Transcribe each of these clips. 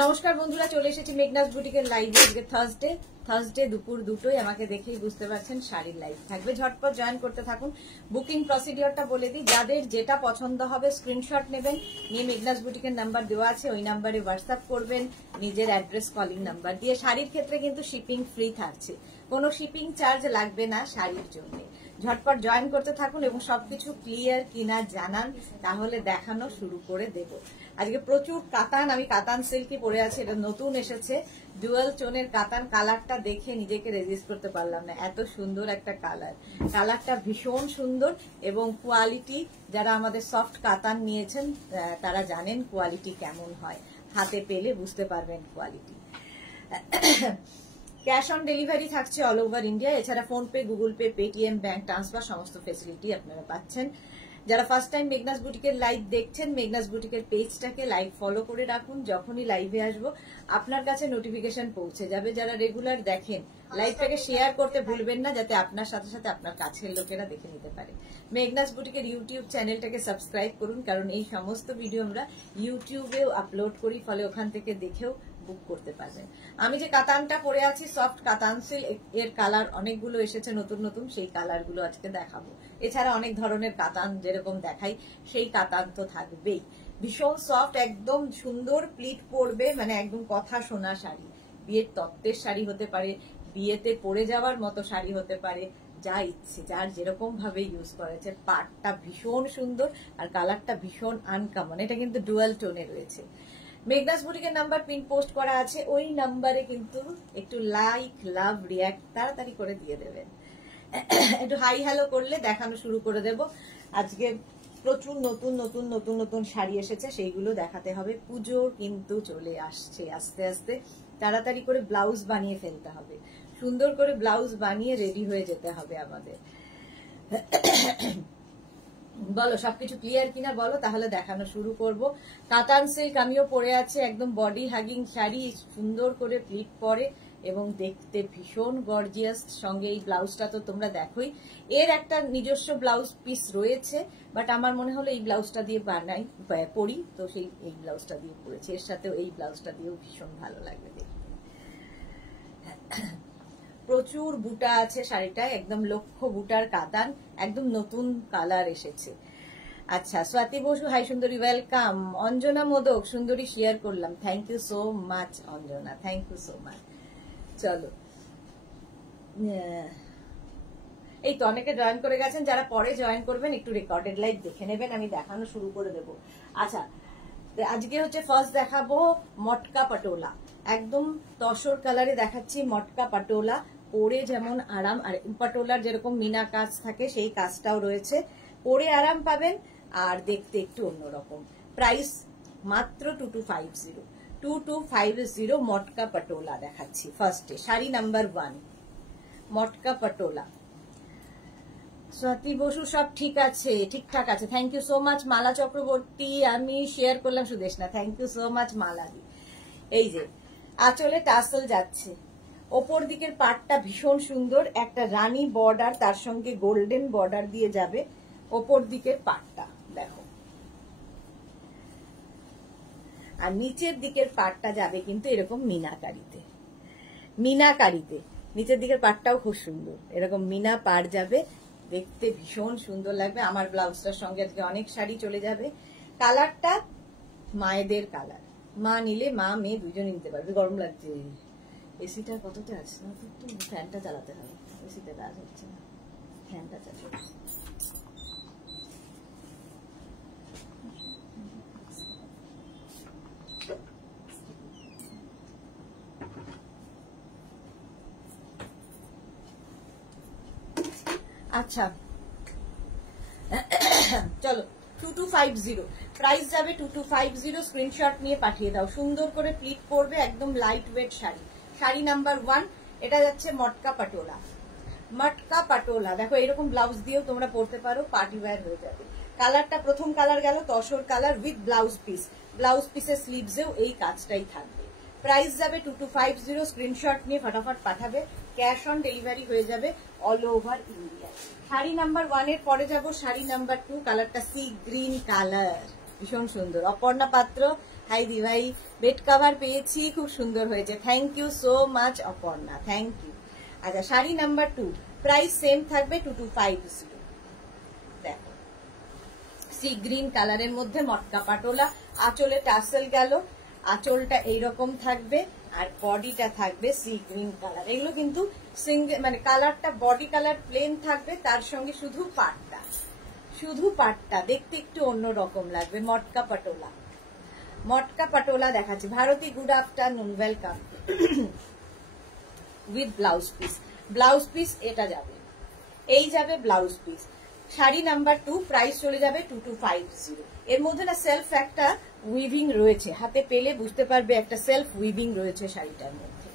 নমস্কার বন্ধুরা, চলে এসেছি মেঘনাস বুটিকের লাইভে। আজকে থার্সডে দুপুর 2টোয় আমাকে দেখেই বুঝতে পারছেন শাড়ির লাইভ থাকবে। ঝটপট জয়েন করতে থাকুন। বুকিং প্রসিডিওরটা বলে দিই, যাদের যেটা পছন্দ হবে স্ক্রিনশট নেবেন, নিয়ে মেঘনাস বুটিকের নাম্বার দেওয়া আছে, ওই নাম্বারে হোয়াটসঅ্যাপ করবেন নিজের অ্যাড্রেস কলিং নাম্বার দিয়ে। শাড়ির ক্ষেত্রে কিন্তু শিপিং ফ্রি থাকছে, কোনো শিপিং চার্জ লাগবে না শাড়ির জন্য। ঝটপট জয়েন করতে থাকুন এবং সবকিছু ক্লিয়ার কিনা জানান, তাহলে দেখানো শুরু করে দেব। আজকে প্রচুর কাতান, আমি কাতান সিল্কই পরে আছি, এটা নতুন এসেছে ডুয়াল টোনের কাতান। কালারটা দেখে নিজেকে রেজিস্ট করতে পারলাম না, এত সুন্দর একটা কালারটা ভীষণ সুন্দর। এবং কোয়ালিটি, যারা আমাদের সফট কাতান নিয়েছেন তারা জানেন কোয়ালিটি কেমন হয়, হাতে পেলে বুঝতে পারবেন কোয়ালিটি। ক্যাশ অন ডেলিভারি থাকছে অল ওভার ইন্ডিয়া, এছাড়া PhonePe, Google pay, Paytm, bank transfer সমস্ত ফেসিলিটি আপনারা পাচ্ছেন। যারা ফার্স্ট টাইম মেঘনাস বুটিকের লাইভ দেখছেন, মেঘনাস বুটিকের পেজটাকে লাইক ফলো করে রাখুন, যখনই লাইভে আসবো আপনার কাছে নোটিফিকেশন পৌঁছে যাবে। যারা রেগুলার দেখেন, লাইভটাকে শেয়ার করতে ভুলবেন না, যাতে আপনার সাথে সাথে আপনার কাছের লোকেরা দেখে নিতে পারে। মেঘনাস বুটিকের ইউটিউব চ্যানেলটাকে সাবস্ক্রাইব করুন, কারণ এই সমস্ত ভিডিও আমরা ইউটিউবেও আপলোড করি, ফলে ওখান থেকে দেখেও বুক করতে পারবেন। আমি যে কাতানটা পরে আছি সফট কাতান সিল্ক, এর কালার অনেকগুলো এসেছে নতুন নতুন, সেই কালারগুলো আজকে দেখাবো। এছাড়া অনেক ধরনের কাতান যেরকম দেখাই সেই কাতান তো থাকবেই। ভীষণ সফট, একদম সুন্দর প্লিট পরবে, মানে একদম কথা শোনা শাড়ি। বিয়ের তত্ত্বের শাড়ি হতে পারে, বিয়েতে পরে যাওয়ার মতো শাড়ি হতে পারে, যা ইচ্ছে যার যেরকম ভাবে ইউজ করেছে। পাটটা ভীষণ সুন্দর আর কালারটা ভীষণ আনকমন। এটা কিন্তু ডুয়াল টোনে রয়েছে। মেঘনাস বুটিকের নাম্বার পিন পোস্ট করা আছে, ওই নাম্বারে কিন্তু একটু লাইক, লাভ, রিয়াক্ট তাড়াতাড়ি করে দিয়ে দেবেন। একটু হাই হ্যালো করলে দেখানো শুরু করে দেব। আজকে প্রচুর নতুন নতুন নতুন নতুন শাড়ি এসেছে, সেইগুলো দেখাতে হবে। পুজো কিন্তু চলে আসছে আস্তে আস্তে, তাড়াতাড়ি করে ব্লাউজ বানিয়ে ফেলতে হবে, সুন্দর করে ব্লাউজ বানিয়ে রেডি হয়ে যেতে হবে আমাদের। বলো সবকিছু ক্লিয়ার কিনা বলো, তাহলে দেখানো শুরু করব। কাতান সিল্ক আমিও পরে আছে, একদম বডি হাগিং শাড়ি, সুন্দর করে প্লিট পরে এবং দেখতে ভীষণ গর্জিয়াস। সঙ্গে এই ব্লাউজটা তো তোমরা দেখোই, এর একটা নিজস্ব ব্লাউজ পিস রয়েছে, বাট আমার মনে হলো এই ব্লাউজটা দিয়ে বানাই পরি, তো সেই এই ব্লাউজটা দিয়ে পরেছি। এর সাথেও এই ব্লাউজটা দিয়েও ভীষণ ভালো লাগবে দেখতে। প্রচুর বুটা আছে শাড়িটায়, একদম লক্ষ্য বুটার কাতান, একদম নতুন কালার এসেছে। আচ্ছা, স্বাতি বসু হাই সুন্দরী, ওয়েলকাম। অঞ্জনা মোদক সুন্দরী শেয়ার করলাম, thank you so much Anjana, thank you so much. চলো, এই তো অনেকে জয়েন করে গেছেন, যারা পরে জয়েন করবেন একটু রেকর্ডেড লাইভ দেখে নেবেন, আমি দেখানো শুরু করে দেব। আচ্ছা, আজকে হচ্ছে ফার্স্ট দেখাবো মটকা পাটোলা, একদম তসর কালারে দেখাচ্ছি। মটকা পাটোলা পরে যেমন আরাম, আর পাটোলার যেরকম মিনা কাজ থাকে সেই কাজটাও রয়েছে, পরে আরাম পাবেন আর দেখতে একটু অন্যরকম। প্রাইস মাত্র 2250 মটকা পাটোলা দেখাচ্ছি। ফার্স্টে শাড়ি নাম্বার 1 মটকা পাটোলা। স্বাতি বসু সব ঠিক আছে, ঠিকঠাক আছে, থ্যাংক ইউ সো মাচ। মালা চক্রবর্তী আমি শেয়ার করলাম, সুদেশ না, থ্যাংক ইউ সো মাচ মালা দি। এই যে আঁচলে টাসেল যাচ্ছে, ওপর দিকের পাটটা ভীষণ সুন্দর, একটা রানী বর্ডার, তার সঙ্গে গোল্ডেন বর্ডার দিয়ে যাবে ওপর দিকের পাটটা, দেখো। আর নিচের দিকের পাটটা যাবে কিন্তু এরকম মিনাকারিতে, নিচের দিকের পাটটাও খুব সুন্দর, এরকম মিনা পাড় যাবে, দেখতে ভীষণ সুন্দর লাগবে। আমার ব্লাউজটার সঙ্গে আজকে অনেক শাড়ি চলে যাবে। কালারটা মায়েদের কালার, মা নিলে মা মেয়ে দুজন নিতে পারবে। গরম লাগছে, এসিটা কতটা আছে না, একটু ফ্যানটা চালাতে হবে, এসিতে কাজ হচ্ছে না, ফ্যানটা চালাতে। আচ্ছা চলো, 2250 প্রাইস যাবে 2250। স্ক্রিনশট নিয়ে পাঠিয়ে দাও। সুন্দর করে প্লিট পরবে, একদম light wait sari. Sari number 1 এটা যাচ্ছে মটকা পাটোলা। মটকা পাটোলা দেখো, এরকম ব্লাউজ দিয়েও তোমরা পরতে পারো, পার্টি ওয়্যার হয়ে যাবে। কালারটা প্রথম কালার গেল tussar colour with blouse piece, blouse পিসের স্লিভসেও এই কাজটাই থাকবে। প্রাইস যাবে 2250। স্ক্রিনশট নিয়ে ফটাফট পাঠাবে, ক্যাশ অন ডেলিভারি হয়ে যাবে all over India. Sari number 1 এর পরে যাব শাড়ি নাম্বার 2, কালারটা সি গ্রিন কালার, ভীষণ সুন্দর। অপর্ণা পাত্র হাই দি ভাই, বেড কভার পেয়েছি, খুব সুন্দর হয়েছে, thank you so much Aparna, thank you. আচ্ছা শাড়ি নাম্বার 2, প্রাইস সেম থাকবে 2250। দেখো সি গ্রিন কালারের মধ্যে মটকা পাটোলা, আঁচলে টাসেল গেল, আঁচলটা এইরকম থাকবে আর বডিটা থাকবে সি গ্রিন কালার। এগুলো কিন্তু সিঙ্গেল মানে কালারটা বডি কালার প্লেন থাকবে, তার সঙ্গে শুধু পাটটা দেখতে একটু অন্যরকম লাগবে। মটকা পাটোলা দেখাচ্ছি। Bharati good afternoon, welcome. With blouse piece এটা যাবে, এই যাবে blouse piece. Sari number 2, price চলে যাবে 2250। এর মধ্যে না সেলফ একটা উইভিং রয়েছে, হাতে পেলে বুঝতে পারবে একটা সেলফ উইভিং রয়েছে শাড়িটার মধ্যে।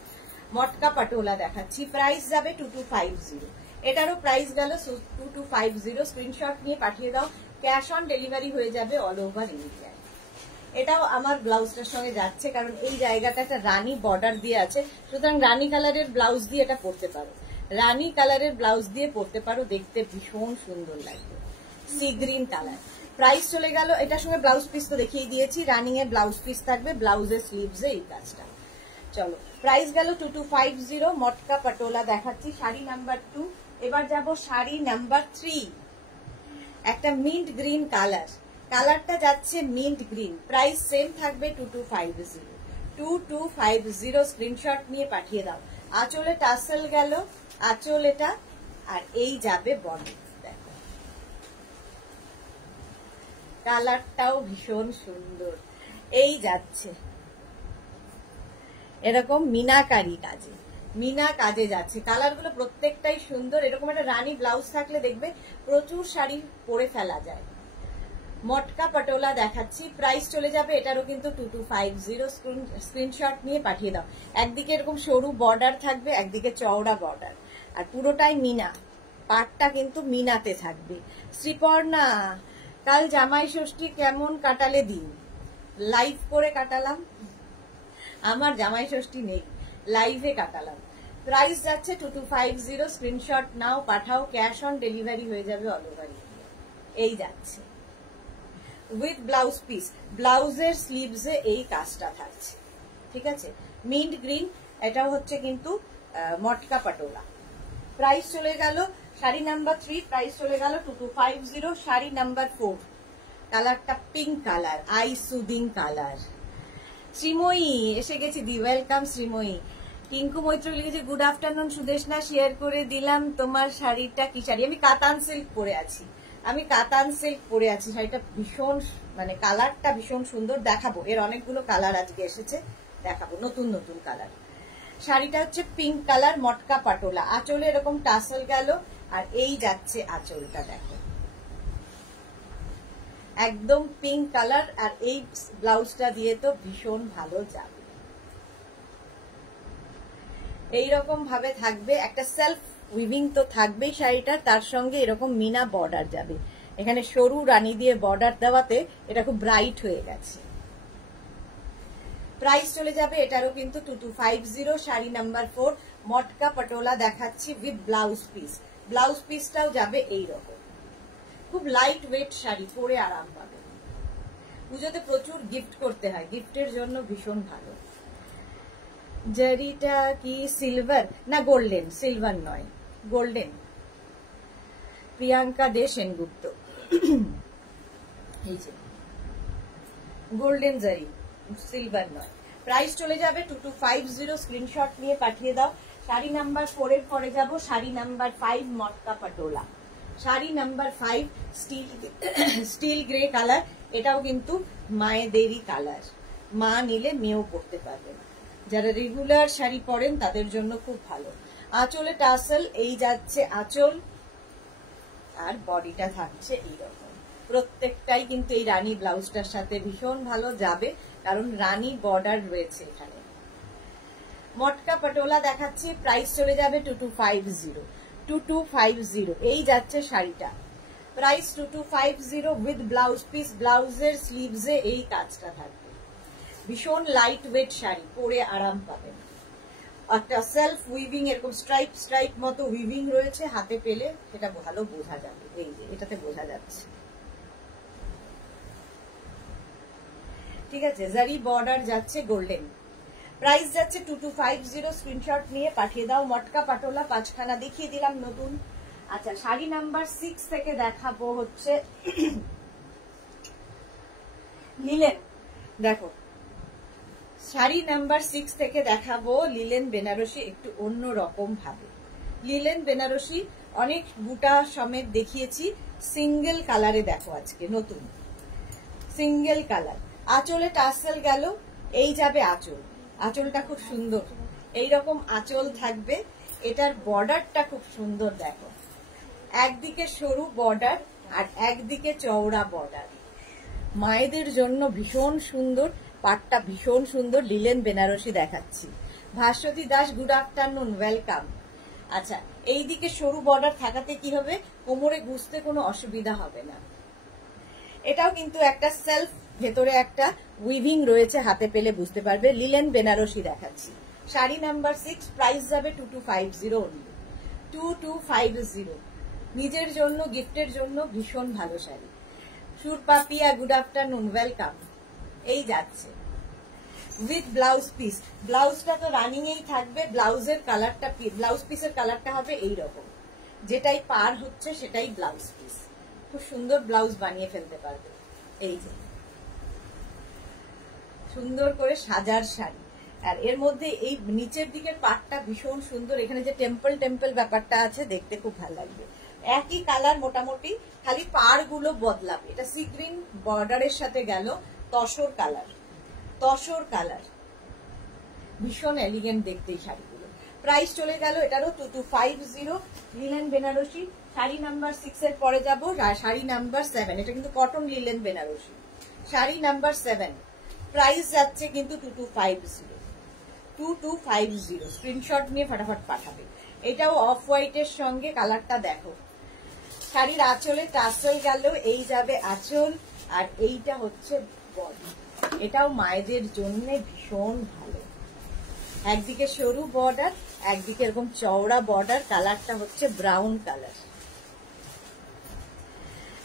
মটকা পাটোলা দেখাচ্ছি, প্রাইস যাবে 2250। এটারও প্রাইস গেল 2250। স্ক্রিনশট নিয়ে পাঠিয়ে দাও, ক্যাশ অন ডেলিভারি হয়ে যাবে অল ওভার ইন্ডিয়া। এটাও আমার ব্লাউজটার সঙ্গে যাচ্ছে, কারণ এই জায়গাটা একটা রানী বর্ডার দিয়ে আছে, সুতরাং রানী কালারের ব্লাউজ দিয়ে এটা পরতে পারো, রানী কালারের ব্লাউজ দিয়ে পরতে পারো, দেখতে ভীষণ সুন্দর লাগবে। সি গ্রিন কালার, প্রাইস চলে গেল। এটার সঙ্গে ব্লাউজ পিস তো দেখিয়ে দিয়েছি, রানিং এর ব্লাউজ পিস থাকবে, ব্লাউজের স্লিভসে এই কাজটা। চলো প্রাইস গেল 2250। মটকা পাটোলা দেখাচ্ছি শাড়ি নাম্বার 2। এবার যাব শাড়ি নাম্বার 3, একটা মিন্ট গ্রিন কালার, কালারটা যাচ্ছে মিন্ট গ্রিন, প্রাইস সেম থাকবে 2250। স্ক্রিনশট নিয়ে পাঠিয়ে দাও। আঁচলে টাসেল গেল, আঁচল এটা, আর এই যাবে বডি। দেখো কালারটাও ভীষণ সুন্দর, এই যাচ্ছে এরকম মিনা কাজে যাচ্ছে। কালারগুলো প্রত্যেকটাই সুন্দর। এরকম একটা রানী ব্লাউজ থাকলে দেখবে প্রচুর শাড়ি পরে ফেলা যায়। মটকা পাটোলা দেখাচ্ছি, প্রাইস চলে যাবে এটারও কিন্তু 2250। স্ক্রিনশট নিয়ে পাঠিয়ে দাও। একদিকে এরকম সরু বর্ডার থাকবে, একদিকে চওড়া বর্ডার, আর পুরোটাই মিনা, পাটটা কিন্তু মিনাতে থাকবে। শ্রীপর্ণা, কাল জামাই ষষ্ঠী কেমন কাটালে দিন? লাইভ করে কাটালাম, আমার জামাই ষষ্ঠী নেই, লাইভে কাটালাম। প্রাইস যাচ্ছে 2250। স্ক্রিনশট নাও, পাঠাও, ক্যাশ অন ডেলিভারি হয়ে যাবে অল ওভার ইন্ডিয়া। এই যাচ্ছে উইথ ব্লাউজ পিস, ব্লাউজের স্লিভসে এই কাজটা থাকছে, ঠিক আছে। মিন্ট গ্রিন, এটাও হচ্ছে কিন্তু মটকা পাটোলা। প্রাইস চলে গেল শাড়ি নাম্বার 3, প্রাইস চলে গেল 2250। শাড়ি নাম্বার 4, কালারটা pink colour, eye soothing colour. Srimoyee এসে গেছি দি, ওয়েলকাম শ্রীময়ী। কিঙ্কু মৈত্র লিখেছে গুড আফটারনুন সুদেশনা, শেয়ার করে দিলাম তোমার শাড়িটা কি শাড়ি? আমি কাতান সিল্ক পরে আছি, শাড়িটা ভীষণ মানে কালারটা ভীষণ সুন্দর, দেখাবো। এর অনেকগুলো কালার আজকে এসেছে, দেখাবো নতুন কালার। শাড়িটা হচ্ছে পিঙ্ক কালার, মটকা পাটোলা, আঁচলে এরকম টাসেল গেল, আর এই যাচ্ছে আঁচলটা, দেখো একদম পিঙ্ক কালার, আর এই ব্লাউজটা দিয়ে তো ভীষণ ভালো যাবে। এইরকম ভাবে থাকবে, একটা সেলফ উইভিং তো থাকবেই শাড়িটার, তার সঙ্গে এরকম মিনা বর্ডার যাবে। এখানে সরু রানী দিয়ে বর্ডার দেওয়াতে এটা খুব ব্রাইট হয়ে গেছে। প্রাইস চলে যাবে এটারও কিন্তু 2250। শাড়ি নাম্বার 4, মটকা পাটোলা দেখাচ্ছি উইথ ব্লাউজ পিস। ব্লাউজ পিসটাও যাবে এইরকম, খুব লাইট ওয়েট শাড়ি, পরে আরাম পাবে। পুজোতে প্রচুর গিফট করতে হয়, গিফটের জন্য ভীষণ ভালো। জারিটা কি সিলভার না গোল্ডেন? সিলভার নয়, গোল্ডেন। প্রিয়াঙ্কা দে সেনগুপ্ত, এই যে গোল্ডেন জারি, সিলভার নয়। প্রাইস চলে যাবে 2250। স্ক্রিনশট নিয়ে পাঠিয়ে দাও। শাড়ি নাম্বার 4 এর পরে যাব sari number 5, matka patola. Sari number 5 steel grey colour, এটাও কিন্তু মায়েদেরই কালার, মা নিলে মেয়েও পরতে পারবে না। যারা রেগুলার শাড়ি পরেন তাদের জন্য খুব ভালো। আঁচলে টাসেল, এই যাচ্ছে আঁচল, আর বডিটা থাকছে এইরকম। প্রত্যেকটাই কিন্তু এই রানী ব্লাউজটার সাথে ভীষণ ভালো যাবে, কারণ রানী বর্ডার রয়েছে এখানে। মটকা পাটোলা দেখাচ্ছি, প্রাইস চলে যাবে 2250। এই যাচ্ছে শাড়িটা, প্রাইস 2250 উইথ ব্লাউজ পিস। ব্লাউজের স্লিভসে এই কাজটা থাকবে। ভীষণ লাইট ওয়েট শাড়ি, পরে আরাম পাবেন। একটা সেলফ উইভিং, এরকম স্ট্রাইপ মতো উইভিং রয়েছে, হাতে পেলে সেটা ভালো বোঝা যাবে। এই যে এটাতে বোঝা যাচ্ছে। ঠিক আছে, জারি বর্ডার যাচ্ছে গোল্ডেন। প্রাইস যাচ্ছে 2250। স্ক্রিনশট নিয়ে পাঠিয়ে দাও। মটকা পাটোলা 5খানা দেখিয়ে দিলাম নতুন। আচ্ছা, শাড়ি নাম্বার 6 থেকে দেখাবো হচ্ছে লিলেন। দেখো, শাড়ি নাম্বার 6 থেকে দেখাবো লিলেন বেনারসি একটু অন্য রকম ভাবে। লিলেন বেনারসি অনেক বুটা সমেত দেখিয়েছি, সিঙ্গেল কালারে দেখো আজকে নতুন সিঙ্গেল কালার। আঁচলে টাসেল গেল, এই যাবে আঁচল। আঁচলটা খুব সুন্দর, এইরকম আঁচল থাকবে। এটার বর্ডারটা খুব সুন্দর দেখো, একদিকে সরু বর্ডার আর একদিকে চওড়া বর্ডার। মায়েদের জন্য ভীষণ সুন্দর, পাটটা ভীষণ সুন্দর। লিলেন বেনারসি দেখাচ্ছি। Bhaswati Das, good afternoon, welcome. আচ্ছা, এইদিকে সরু বর্ডার থাকাতে কি হবে, কোমরে গুছতে কোনো অসুবিধা হবে না। এটাও কিন্তু একটা সেলফ, ভেতরে একটা উইভিং রয়েছে, হাতে পেলে বুঝতে পারবে। লিলেন বেনারসি দেখাচ্ছি। শাড়ি নাম্বার 6, প্রাইস যাবে 2250 অনলি। 2250। নিজের জন্য, গিফটের জন্য ভীষণ ভালো sari. Surpapiya, good afternoon, welcome. এই যাচ্ছে উইথ ব্লাউজ পিস। ব্লাউজটা তো রানিং এই থাকবে। ব্লাউজের কালারটা, ব্লাউজ পিসের কালারটা হবে এইরকম, যেটাই পার হচ্ছে সেটাই ব্লাউজ পিস। খুব সুন্দর ব্লাউজ বানিয়ে ফেলতে পারবে। এই যে সুন্দর করে সাজার শাড়ি। আর এর মধ্যে এই নিচের দিকের পাটটা ভীষণ সুন্দর, এখানে যে টেম্পল টেম্পল ব্যাপারটা আছে, দেখতে খুব ভালো লাগবে। একই কালার মোটামুটি, খালি পার গুলো বদলাবে। এটা সি গ্রিন বর্ডারের সাথে গেল তসর কালার। তসর কালার ভীষণ এলিগেন্ট দেখতে এই শাড়িগুলো। প্রাইস চলে গেল এটারও 2250। লিলেন বেনারসি। শাড়ি নাম্বার 6 এর পরে যাব শাড়ি নাম্বার 7। এটা কিন্তু cotton linen Banarasi. Sari number 7, price যাচ্ছে কিন্তু 2250। 2250। স্ক্রিনশট নিয়ে ফটাফট পাঠাবে। এটাও অফ হোয়াইটের সঙ্গে, কালারটা দেখো। শাড়ির আঁচলে টাসেল গেল, এই যাবে আঁচল, আর এইটা হচ্ছে বডি। এটাও মায়েদের জন্য ভীষণ ভালো। একদিকে সরু বর্ডার, একদিকে এরকম চওড়া বর্ডার। কালারটা হচ্ছে ব্রাউন কালার।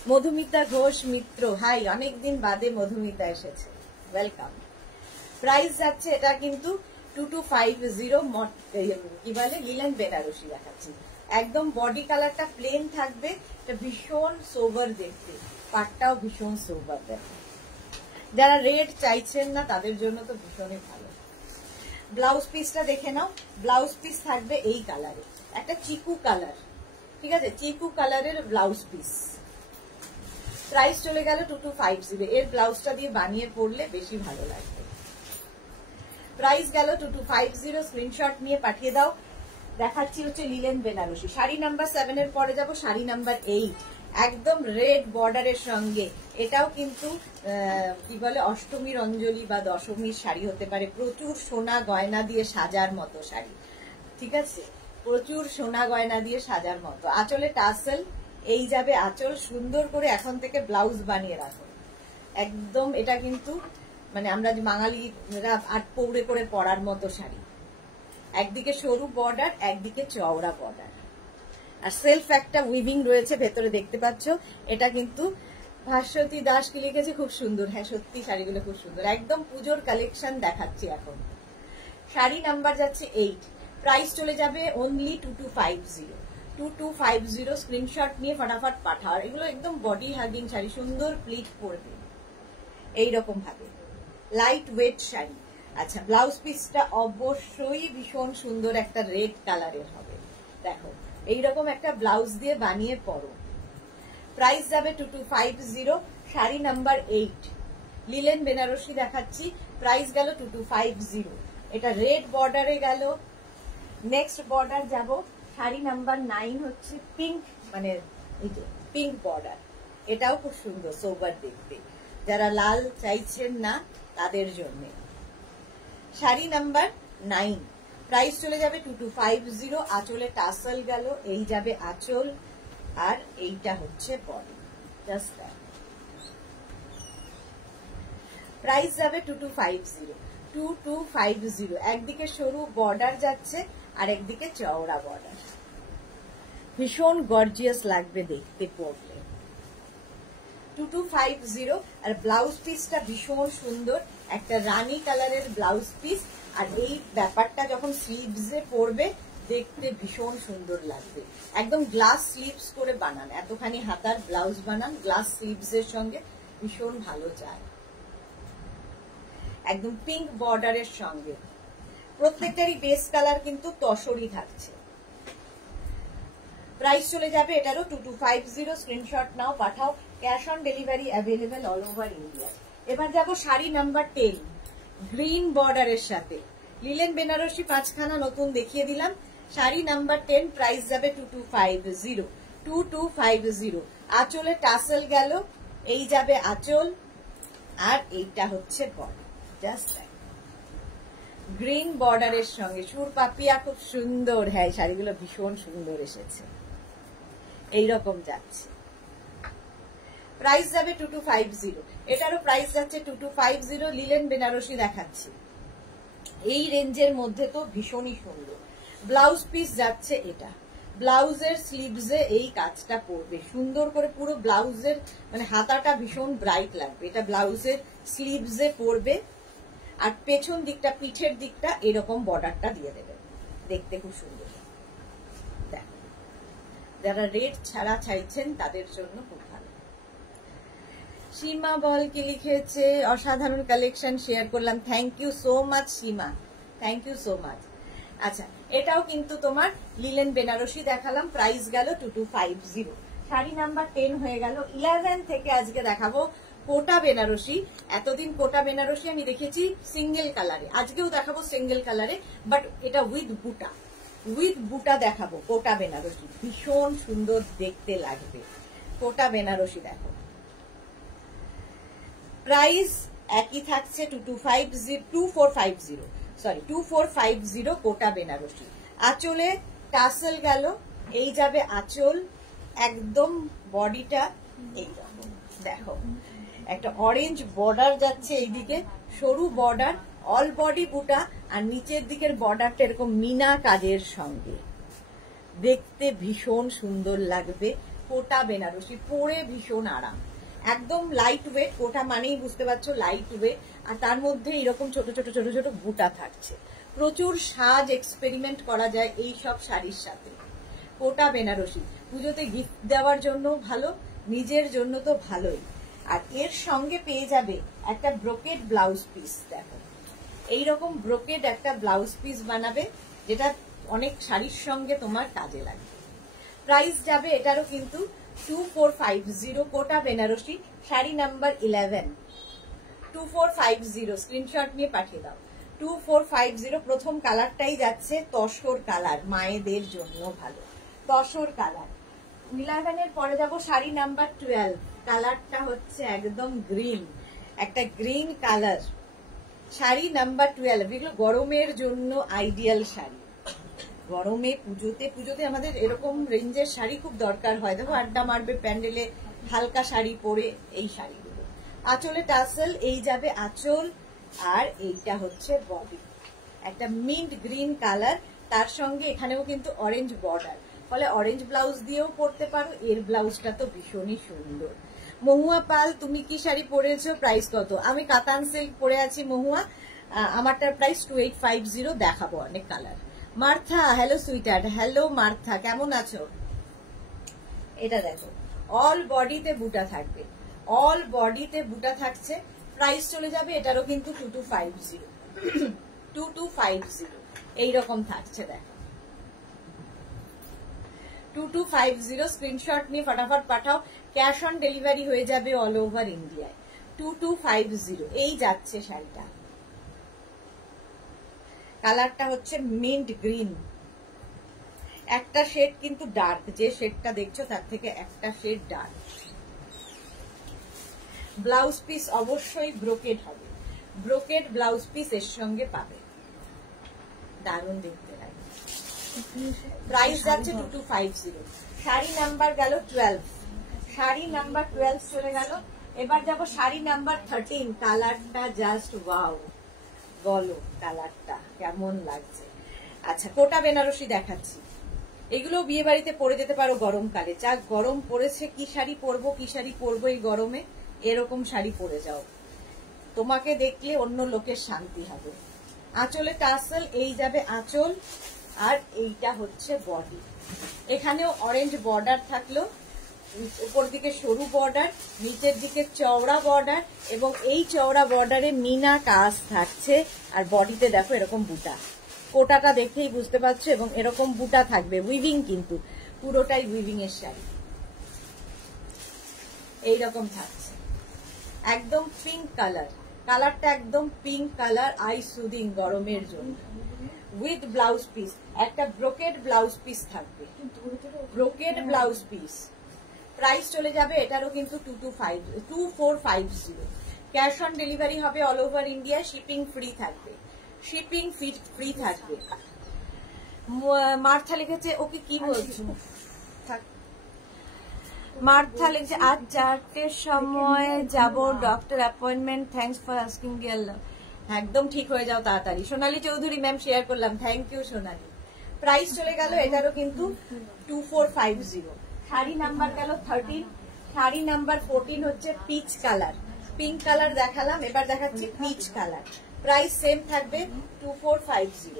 মধুমিতা ঘোষ মিত্র, হাই, অনেকদিন বাদে মধুমিতা এসেছে, ওয়েলকাম। প্রাইস যাচ্ছে এটা কিন্তু 2250। কি বলে, লিলেন বেনারসি দেখাচ্ছি। একদম বডি কালারটা প্লেন থাকবে। এটা ভীষণ সোবার দেখতে, পাটটাও ভীষণ সোবার দেখে। যারা রেড চাইছেন না তাদের জন্য তো ভীষণই ভালো। ব্লাউজ পিসটা দেখে নাও। ব্লাউজ পিস থাকবে এই কালারে, একটা চিকু কালার। ঠিক আছে, চিকু কালারের ব্লাউজ পিস। প্রাইস চলে গেল 2250। এর ব্লাউজটা দিয়ে বানিয়ে পরলে বেশি ভালো লাগবে। প্রাইস গেল 2250। স্ক্রিনশট নিয়ে পাঠিয়ে দাও। দেখাচ্ছি হচ্ছে লিলেন বেনারসি। শাড়ি নাম্বার 7 এর পরে যাব শাড়ি নাম্বার 8। একদম রেড বর্ডারের সঙ্গে। এটাও কিন্তু কি বলে, অষ্টমীর অঞ্জলি বা দশমীর শাড়ি হতে পারে। প্রচুর সোনা গয়না দিয়ে সাজার মতো শাড়ি। ঠিক আছে, প্রচুর সোনা গয়না দিয়ে সাজার মতো। আঁচলে টাসেল, এই যাবে আঁচল। সুন্দর করে এখন থেকে ব্লাউজ বানিয়ে রাখো একদম। এটা কিন্তু মানে আমরা বাঙালিরা আট পৌড়ে করে পরার মতো শাড়ি। একদিকে সরু বর্ডার, একদিকে চওড়া বর্ডার, আর সেলফ একটা উইভিং রয়েছে ভেতরে, দেখতে পাচ্ছ। এটা কিন্তু ভাস্বতী দাস কি লিখেছে, খুব সুন্দর। হ্যাঁ, সত্যি শাড়িগুলো খুব সুন্দর, একদম পুজোর কালেকশন দেখাচ্ছি এখন। শাড়ি নাম্বার যাচ্ছে 8। প্রাইস চলে যাবে অনলি 2250। 2250। স্ক্রিনশট নিয়ে ফটাফট পাঠাও। এগুলো একদম বডি হাগিং শাড়ি, সুন্দর প্লিট পরবে এইরকম ভাবে, লাইট ওয়েট শাড়ি। আচ্ছা, ব্লাউজ পিসটা অবশ্যই ভীষণ সুন্দর একটা রেড কালারের হবে। দেখো, এইরকম একটা ব্লাউজ দিয়ে বানিয়ে পরো। প্রাইস যাবে 2250। শাড়ি নাম্বার 8, লিলেন বেনারসি দেখাচ্ছি। প্রাইস গেল 2250। এটা রেড বর্ডারে গেল। নেক্সট বর্ডার যাব, শাড়ি নাম্বার 9 হচ্ছে পিঙ্ক, মানে এই যে পিঙ্ক বর্ডার। এটাও খুব সুন্দর, সোবার দেখতে। যারা লাল চাইছেন না তাদের জন্য শাড়ি নাম্বার 9। প্রাইস চলে যাবে 2250। আঁচলে টাসেল গেল, এই যাবে আঁচল, আর এইটা হচ্ছে বডি। জাস্ট প্রাইস যাবে 2250। 2250। একদিকে সরু বর্ডার যাচ্ছে আর একদিকে চওড়া বর্ডার। ভীষণ গর্জিয়াস লাগবে দেখতে পরলে। 2250। আর ব্লাউজ পিসটা ভীষণ সুন্দর, একটা রানী কালারের ব্লাউজ পিস। আর এই ব্যাপারটা যখন স্লিভসে পরবে দেখতে ভীষণ সুন্দর লাগবে। একদম গ্লাস স্লিভস করে বানান, এতখানি হাতার ব্লাউজ বানান গ্লাস স্লিভস এর সঙ্গে, ভীষণ ভালো যায়। একদম পিঙ্ক বর্ডারের সঙ্গে। প্রত্যেকটারই বেস কালার কিন্তু তসরই থাকছে। প্রাইস চলে যাবে এটারও 2250। স্ক্রিনশট নাও, পাঠাও। Cash on delivery available all over India. এবার যাবো শাড়ি নাম্বার 10, গ্রিন বর্ডারের সাথে। লিলেন বেনারসি 5খানা নতুন দেখিয়ে দিলাম। শাড়ি নাম্বার 10, প্রাইস যাবে 2250। আঁচলে টাসেল গেল, এই যাবে আঁচল, আর এইটা হচ্ছে বর্ডার। জাস্ট গ্রিন বর্ডারের সঙ্গে সুর পাপিয়া, খুব সুন্দর। হ্যাঁ, শাড়িগুলো ভীষণ সুন্দর এসেছে, এইরকম যাচ্ছে। প্রাইস যাবে 2250। এটারও প্রাইস যাচ্ছে 2250। লিলেন বেনারসি দেখাচ্ছি, এই রেঞ্জের মধ্যে তো ভীষণই সুন্দর। ব্লাউজ পিস যাচ্ছে এটা, ব্লাউজের স্লিভসে এই কাজটা পড়বে সুন্দর করে, পুরো ব্লাউজের মানে হাতাটা ভীষণ ব্রাইট লাগবে। এটা ব্লাউজের স্লিভসে পড়বে, আর পেছন দিকটা, পিঠের দিকটা এরকম বর্ডারটা দিয়ে দেবে, দেখতে খুব সুন্দর। দেখো, যারা রেড ছাড়া চাইছেন তাদের জন্য খুব ভালো। সীমা বল কি লিখেছে, অসাধারণ কালেকশন শেয়ার করলাম। Thank you so much Seema, thank you so much. আচ্ছা, এটাও কিন্তু তোমার লিলেন বেনারসি দেখালাম, প্রাইস গেল 2250। শাড়ি নাম্বার 10 হয়ে গেল। 11 থেকে আজকে দেখাবো কোটা বেনারসি। এতদিন কোটা বেনারসি আমি দেখেছি সিঙ্গেল কালারে, আজকেও দেখাবো সিঙ্গেল কালারে, বাট এটা উইথ বুটা, উইথ বুটা দেখাবো। কোটা বেনারসি ভীষণ সুন্দর দেখতে লাগবে। কোটা বেনারসি দেখো, প্রাইস একই থাকছে 2450 কোটা বেনারসি। আঁচলে টাসেল গেল, এই যাবে আঁচল, একদম বডিটা এইরকম দেখো, একটা অরেঞ্জ বর্ডার যাচ্ছে এইদিকে, সরু বর্ডার, অল বডি বুটা, আর নিচের দিকের বর্ডারটা এরকম মিনা কাজের সঙ্গে, দেখতে ভীষণ সুন্দর লাগবে। কোটা বেনারসি পরে ভীষণ আরাম, একদম লাইট ওয়েট। কোটা মানেই বুঝতে পারছো লাইট ওয়েট, আর তার মধ্যে এরকম ছোট ছোট ছোট ছোট বুটা থাকছে। প্রচুর সাজ এক্সপেরিমেন্ট করা যায় এই সব শাড়ির সাথে। কোটা বেনারসি পুজোতে গিফট দেওয়ার জন্য ভালো, নিজের জন্য তো ভালোই। আর এর সঙ্গে পেয়ে যাবে একটা ব্রোকেড ব্লাউজ পিস। দেখো, এইরকম ব্রোকেড একটা ব্লাউজ পিস বানাবে, যেটা অনেক শাড়ির সঙ্গে তোমার কাজে লাগবে। প্রাইস যাবে এটারও কিন্তু 2450। কোটা বেনারসি, শাড়ি নাম্বার 11, 2450। স্ক্রিনশট নিয়ে পাঠিয়ে দাও। 2450। প্রথম কালারটাই যাচ্ছে তসর কালার, মায়েদের জন্য ভালো তসর কালার। 11 এর পরে যাব শাড়ি নাম্বার 12। কালারটা হচ্ছে একদম গ্রিন, একটা গ্রিন কালার। শাড়ি নাম্বার 12, এগুলো গরমের জন্য আইডিয়াল শাড়ি। গরমে পুজোতে আমাদের এরকম রেঞ্জের শাড়ি খুব দরকার হয়। দেখো, আড্ডা মারবে প্যান্ডেলে, হালকা শাড়ি পরে এই শাড়িগুলো। আঁচলে টাসেল, এই যাবে আঁচল, আর এইটা হচ্ছে বডি, একটা মিন্ট গ্রিন কালার, তার সঙ্গে এখানেও কিন্তু অরেঞ্জ বর্ডার, ফলে অরেঞ্জ ব্লাউজ দিয়েও পরতে পারো। এর ব্লাউজটা তো ভীষণই সুন্দর। মহুয়া পাল, তুমি কি শাড়ি পরেছো, প্রাইস কত? আমি কাতান সিল্ক পরে আছি মহুয়া, আমারটার প্রাইস 2850। দেখাবো অনেক colour. Martha, hello sweetheart, hello Martha, কেমন আছো? এটা দেখো, অল বডিতে বুটা থাকবে, অল বডিতে বুটা থাকছে। প্রাইস চলে যাবে এটারও কিন্তু 2250 এইরকম থাকছে। দেখো, 2250। স্ক্রিনশট নিয়ে ফটাফট পাঠাও, ক্যাশ অন ডেলিভারি হয়ে যাবে অল ওভার ইন্ডিয়ায়। 2250 এই যাচ্ছে শাড়িটা। কালারটা হচ্ছে মিন্ট গ্রিন, একটা শেড কিন্তু ডার্ক, যে শেডটা দেখছো তার থেকে একটা শেড ডার্ক। ব্লাউজ পিস অবশ্যই ব্রোকেড হবে, ব্রোকেড ব্লাউজ পিস এর সঙ্গে পাবে, দারুণ দেখতে লাগে। প্রাইস যাচ্ছে 2250। শাড়ি নাম্বার গেল 12, শাড়ি নাম্বার 12 চলে গেল। এবার যাব শাড়ি নাম্বার 13। কালারটা জাস্ট ওয়াও, বলো কালারটা কেমন লাগছে। আচ্ছা, কোটা বেনারসি দেখাচ্ছি, এগুলো বিয়ে বাড়িতে পরে যেতে পারো গরমকালে। যা গরম পড়েছে, কি শাড়ি পরবো এই গরমে, এরকম শাড়ি পরে যাও, তোমাকে দেখলে অন্য লোকের শান্তি হবে। আঁচলে টাসেল, এই যাবে আঁচল, আর এইটা হচ্ছে বডি। এখানেও অরেঞ্জ বর্ডার থাকলো, উপর দিকে সরু বর্ডার, নিচের দিকে চওড়া বর্ডার, এবং এই চওড়া বর্ডারে মিনা কাজ থাকছে। আর বডিতে দেখো এরকম বুটা, কোটাটা দেখেই বুঝতে পারছো, এবং এরকম বুটা থাকবে, উইভিং, কিন্তু পুরোটাই উইভিং এর শাড়ি। এইরকম থাকছে, একদম পিঙ্ক কালার, কালারটা একদম পিঙ্ক কালার, আই সুদিং গরমের জন্য। উইথ ব্লাউজ পিস, একটা ব্রোকেড ব্লাউজ পিস থাকবে, ব্রোকেড ব্লাউজ পিস। প্রাইস চলে যাবে এটারও কিন্তু 2450। ক্যাশ অন ডেলিভারি হবে all over India, shipping free থাকবে, শিপিং ফ্রি থাকবে। মার্থা লিখেছে, ওকে কি বলছো? মার্থা লিখছে আজ 4টের সময় যাব, doctor appointment, thanks for asking deer লাভ। একদম ঠিক হয়ে যাও তাড়াতাড়ি। সোনালী চৌধুরী ম্যাম শেয়ার করলাম, থ্যাংক ইউ সোনালী। প্রাইস চলে গেল এটারও কিন্তু 2450। শাড়ি নাম্বার গেল 13, শাড়ি নাম্বার 14 হচ্ছে পিচ কালার, পিঙ্ক কালার দেখালাম, এবার দেখাচ্ছি পিচ কালার। প্রাইস সেম থাকবে 2450,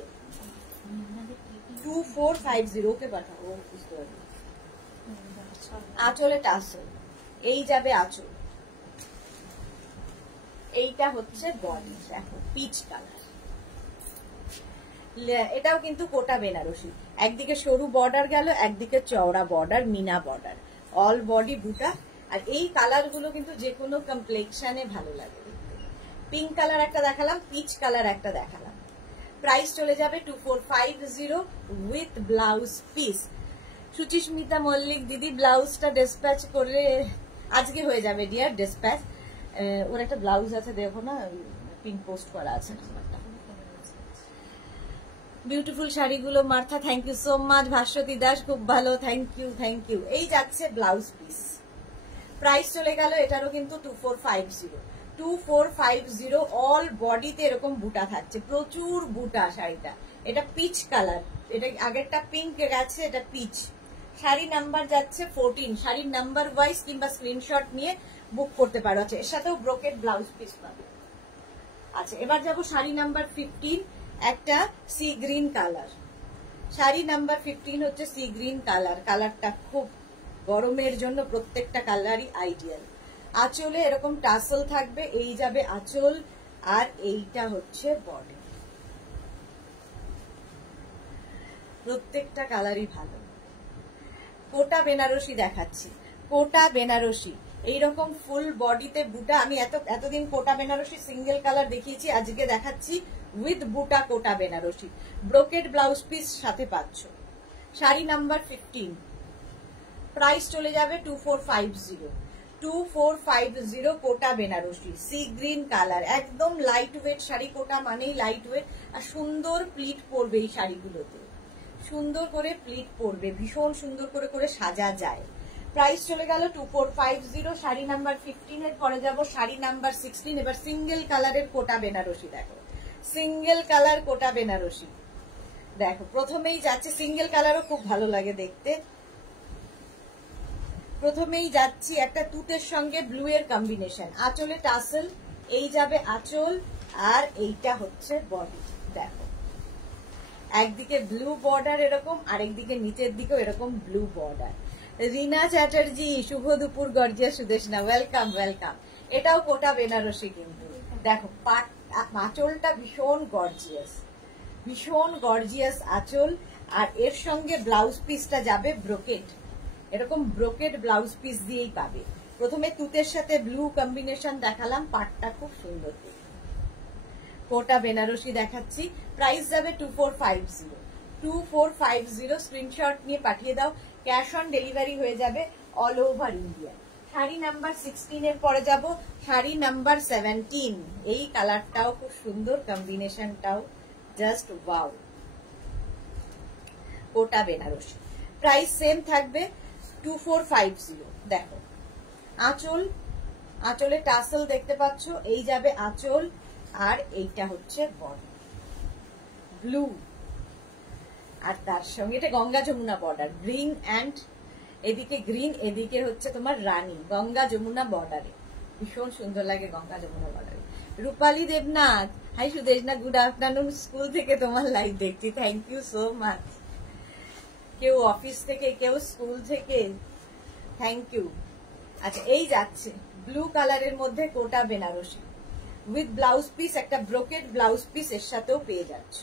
2450। ওকে পাঠাবো, বুঝতে পারবে। আঁচলে টাসেল, এই যাবে আঁচল, এইটা হচ্ছে বডি, দেখো পিচ কালার। এটাও কিন্তু কোটা বেনারসি, একদিকে সরু বর্ডার গেল, একদিকে চওড়া বর্ডার, মিনা বর্ডার, অল বডি বুটা। আর এই কালার গুলো কিন্তু যে কোনো কমপ্লেক্সনে ভালো লাগে। পিঙ্ক কালার একটা দেখালাম, পিচ কালার একটা দেখালাম। প্রাইস চলে যাবে 2450 with blouse piece. Suchismita Mallick দিদি, ব্লাউজটা ডিসপ্যাচ করে আজকে হয়ে যাবে ডিয়ার, ডিসপ্যাচ। ওর একটা ব্লাউজ আছে, দেখো না, পিন পোস্ট করা আছে। বিউটিফুল শাড়িগুলো Martha, thank you so much. Bhaswati Das, খুব ভালো, থ্যাংক ইউ, থ্যাংক ইউ। এই যাচ্ছে ব্লাউজ পিস। প্রাইস চলে গেল এটারও কিন্তু 2450, 2450। অল বডিতে এরকম বুটা থাকছে, প্রচুর বুটা শাড়িটা। এটা পিচ কালার, এটা আগেরটা পিঙ্ক গেছে, এটা পিচ। শাড়ি নাম্বার যাচ্ছে 14, শাড়ির নাম্বার ওয়াইজ কিংবা স্ক্রিনশট নিয়ে বুক করতে পারো। আচ্ছা, এর সাথেও ব্রোকেড ব্লাউজ পিস পাবে। আচ্ছা, এবার যাবো শাড়ি নাম্বার 15, একটা sea green colour. Sari number 15 হচ্ছে সি গ্রিন কালার, কালারটা খুব গরমের জন্য প্রত্যেকটা কালারই আইডিয়াল। আঁচলে এরকম টাসেল থাকবে, এই যাবে আঁচল, আর এইটা হচ্ছে বডি। প্রত্যেকটা কালারই ভালো। কোটা বেনারসি দেখাচ্ছি, কোটা বেনারসি এইরকম ফুল বডিতে বুটা। আমি এতদিন কোটা বেনারসি সিঙ্গেল কালার দেখিয়েছি, আজকে দেখাচ্ছি উইথ বুটা কোটা বেনারসি। ব্রোকেড ব্লাউজ পিস সাথে পাচ্ছ। শাড়ি নাম্বার 15, প্রাইস চলে যাবে 2450, 2450 কোটা বেনারসি, সি গ্রিন কালার, একদম লাইট ওয়েট শাড়ি। কোটা মানেই লাইট ওয়েট, আর সুন্দর প্লিট পরবে এই শাড়িগুলোতে, সুন্দর করে প্লিট পরবে, ভীষণ সুন্দর করে করে সাজা যায়। প্রাইস চলে গেল 2450। শাড়ি নাম্বার 15 এর পরে যাব শাড়ি নাম্বার 16। এবার সিঙ্গেল কালারের কোটা বেনারসি দেখো, সিঙ্গেল কালার কোটা বেনারসি দেখো। প্রথমেই যাচ্ছে, সিঙ্গেল কালারও খুব ভালো লাগে দেখতে। প্রথমেই যাচ্ছি একটা তুতের সঙ্গে ব্লু এর কম্বিনেশন, আঁচলে টাসেল, এই যাবে আঁচল, আর এইটা হচ্ছে বডি। দেখো একদিকে ব্লু বর্ডার এরকম, আরেকদিকে নিচের দিকেও এরকম ব্লু বর্ডার। রিনা চ্যাটার্জি, শুভ দুপুর গর্জিয়া সুদেশনা, ওয়েলকাম ওয়েলকাম। এটাও কোটা বেনারসি কিন্তু দেখো, আঁচলটা ভীষণ গর্জিয়াস, ভীষণ গর্জিয়াস আঁচল। আর এর সঙ্গে ব্লাউজ পিসটা যাবে ব্রোকেড, এরকম ব্রোকেড ব্লাউজ পিস দিয়েই পাবে। প্রথমে তুতের সাথে ব্লু কম্বিনেশন দেখালাম, পাটটা খুব সুন্দর। কোটা বেনারসি দেখাচ্ছি, প্রাইস যাবে 2450, 2450। স্ক্রিনশট নিয়ে পাঠিয়ে দাও, ক্যাশ অন ডেলিভারি হয়ে যাবে all over India. Sari number 16 এর পরে যাব শাড়ি নাম্বার 17। এই কালারটাও খুব সুন্দর, কম্বিনেশনটাও জাস্ট ওয়াও। কোটা বেনারসি, প্রাইস সেম থাকবে 2450। দেখো আঁচল, আঁচলে টাসেল দেখতে পাচ্ছ, এই যাবে আঁচল, আর এইটা হচ্ছে বডি ব্লু। আর তার সঙ্গে এটা Ganga Jamuna border, green and এদিকে গ্রিন, এদিকে হচ্ছে তোমার রানী, গঙ্গা যমুনা বর্ডারে, ভীষণ সুন্দর লাগে গঙ্গা যমুনা বর্ডারে। Rupali Debnath, hi Sudeshna, good afternoon, school থেকে তোমার লাইভ দেখছি, থ্যাংক ইউ সো মাচ। কেউ অফিস থেকে, কেউ স্কুল থেকে, থ্যাংক ইউ। আচ্ছা, এই যাচ্ছে ব্লু কালারের মধ্যে কোটা বেনারসি উইথ ব্লাউজ পিস, একটা ব্রোকেড ব্লাউজ পিস এর সাথেও পেয়ে যাচ্ছ।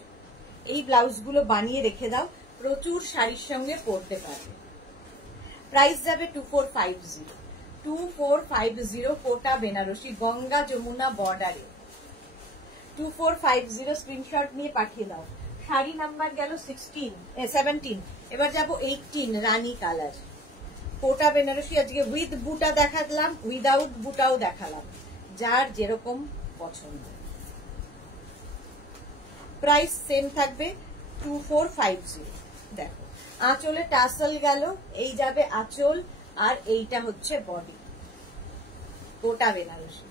এই ব্লাউজ গুলো বানিয়ে রেখে দাও, প্রচুর শাড়ির সঙ্গে পরতে পারবে। প্রাইস যাবে 2450, 2450 কোটা বেনারসি গঙ্গা যমুনা বর্ডারে, 2450 স্ক্রিনশট নিয়ে পাঠিয়ে দাও। শাড়ি নাম্বার গেল 17, এবার যাবো 18 রানী কালার কোটা বেনারসি। আজকে উইথ বুটা দেখালাম, উইদাউট বুটাও দেখালাম, যার যেরকম পছন্দ। প্রাইস সেম থাকবে 2450। দেখো আঁচলে টাসেল গেল, এই যাবে আঁচল, আর এইটা হচ্ছে বডি, কোটা বেনারসি।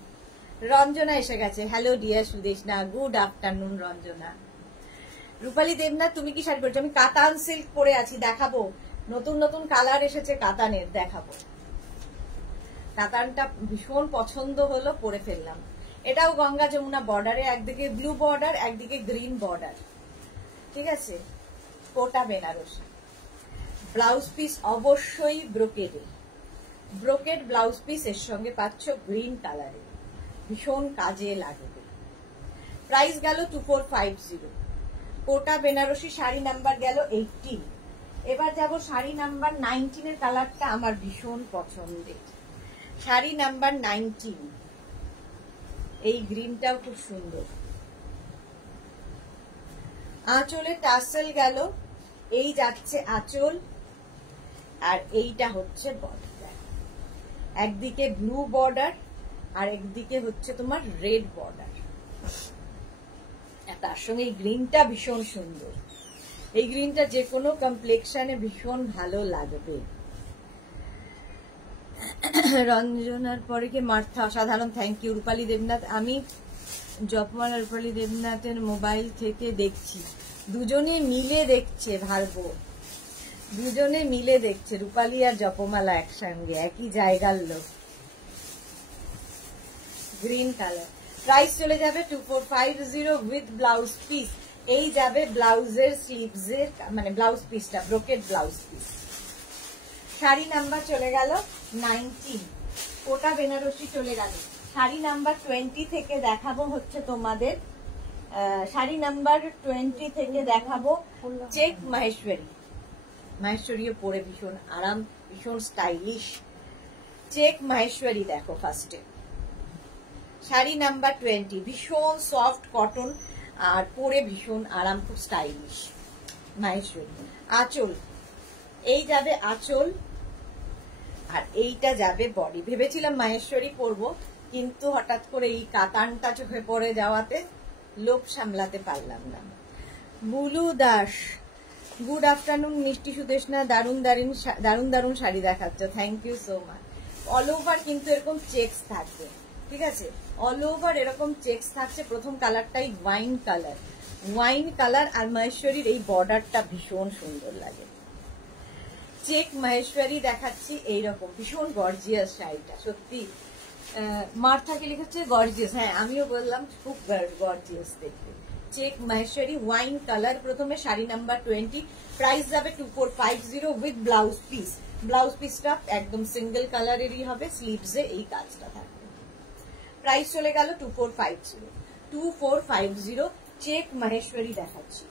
রঞ্জনা এসে গেছে, hello dear Sudeshna, good afternoon Ranjana. Rupali Debnath, তুমি কি শাড়ি পরেছো? আমি কাতান সিল্ক পরে আছি, দেখাবো। নতুন নতুন কালার এসেছে কাতানের, দেখাবো। কাতানটা ভীষণ পছন্দ হলো, পরে ফেললাম। এটাও গঙ্গা যমুনা বর্ডারে, একদিকে ব্লু বর্ডার, একদিকে গ্রিন বর্ডার, ঠিক আছে। কোটা বেনারসি, ব্লাউজ পিস অবশ্যই ব্রোকেডে, ব্রোকেড ব্লাউজ পিস এর সঙ্গে পাচ্ছ গ্রিন কালারে, ভীষণ কাজে লাগবে। প্রাইস গেল 2450। কোটা বেনারসি শাড়ি নাম্বার গেল 18। এবার যাব শাড়ি নাম্বার 19 এর কালারটা আমার ভীষণ পছন্দের, শাড়ি নাম্বার 19। এই গ্রিনটাও খুব সুন্দর। আঁচলে টাসেল গেল, এই যাচ্ছে আঁচল, আর এইটা হচ্ছে বর্ডার, একদিকে ব্লু বর্ডার আর একদিকে হচ্ছে তোমার রেড বর্ডার। তার সঙ্গে এই গ্রিনটা ভীষণ সুন্দর, এই গ্রিনটা যে কোনো কমপ্লেক্সনে ভীষণ ভালো লাগবে। রঞ্জনার পরে কি মার্থা, অসাধারণ, থ্যাংক ইউ। রূপালী দেবনাথ, আমি জপমালা রূপালী দেবনাথের মোবাইল থেকে দেখছি, দুজনে মিলে দেখছে, ভারবো দুজনে মিলে দেখছে, রূপালী আর জপমালা একসঙ্গে, একই জায়গার লোক। গ্রিন কালার, প্রাইস চলে যাবে 2450 উইথ ব্লাউজ পিস। এই যাবে ব্লাউজের স্লিভসের, মানে ব্লাউজ পিসটা brocade blouse piece. Sari number চলে গেল 19, কোটা বেনারসি চলে গেল। শাড়ি নাম্বার 20 থেকে দেখাবো হচ্ছে তোমাদের, শাড়ি নাম্বার 20 থেকে দেখাবো চেক মাহেশ্বরী। মাহেশ্বরীও পরে ভীষণ আরাম, ভীষণ স্টাইলিশ। চেক মাহেশ্বরী দেখো ফার্স্টে, শাড়ি নাম্বার 20, ভীষণ সফট কটন আর পরে ভীষণ আরাম, খুব স্টাইলিশ মাহেশ্বরী। আঁচল, এই যাবে আঁচল, আর এইটা যাবে বডি। ভেবেছিলাম মাহেশ্বরী পরবো, কিন্তু হঠাৎ করে এই কাতানটা চোখে পড়ে যাওয়াতে লোভ সামলাতে পারলাম না। বুলু দাস, গুড আফটারনুন মিষ্টি সুদেশনা, দারুন দারুন দারুন শাড়ি দেখাচ্ছ, thank you so much. All over কিন্তু এরকম চেকস থাকবে, ঠিক আছে, অল ওভার এরকম চেকস থাকছে। প্রথম কালারটাই ওয়াইন কালার, ওয়াইন কালার, আর মহেশ্বরীর এই বর্ডারটা ভীষণ সুন্দর লাগে। চেক মহেশ্বরী দেখাচ্ছি, এইরকম ভীষণ গর্জিয়াস শাড়িটা, সত্যি। মার্থাকে লিখেছে গর্জিয়াস, হ্যাঁ আমিও বললাম খুব গর্জিয়াস দেখতে। চেক মহেশ্বরী ওয়াইন কালার, প্রথমে শাড়ি নাম্বার 20, প্রাইস যাবে 2450 উইথ ব্লাউজ পিস। ব্লাউজ পিসটা একদম সিঙ্গেল কালারেরই হবে, স্লিভসে এই কাজটা থাকবে। প্রাইস চলে গেল 2450 চেক মহেশ্বরী দেখাচ্ছি।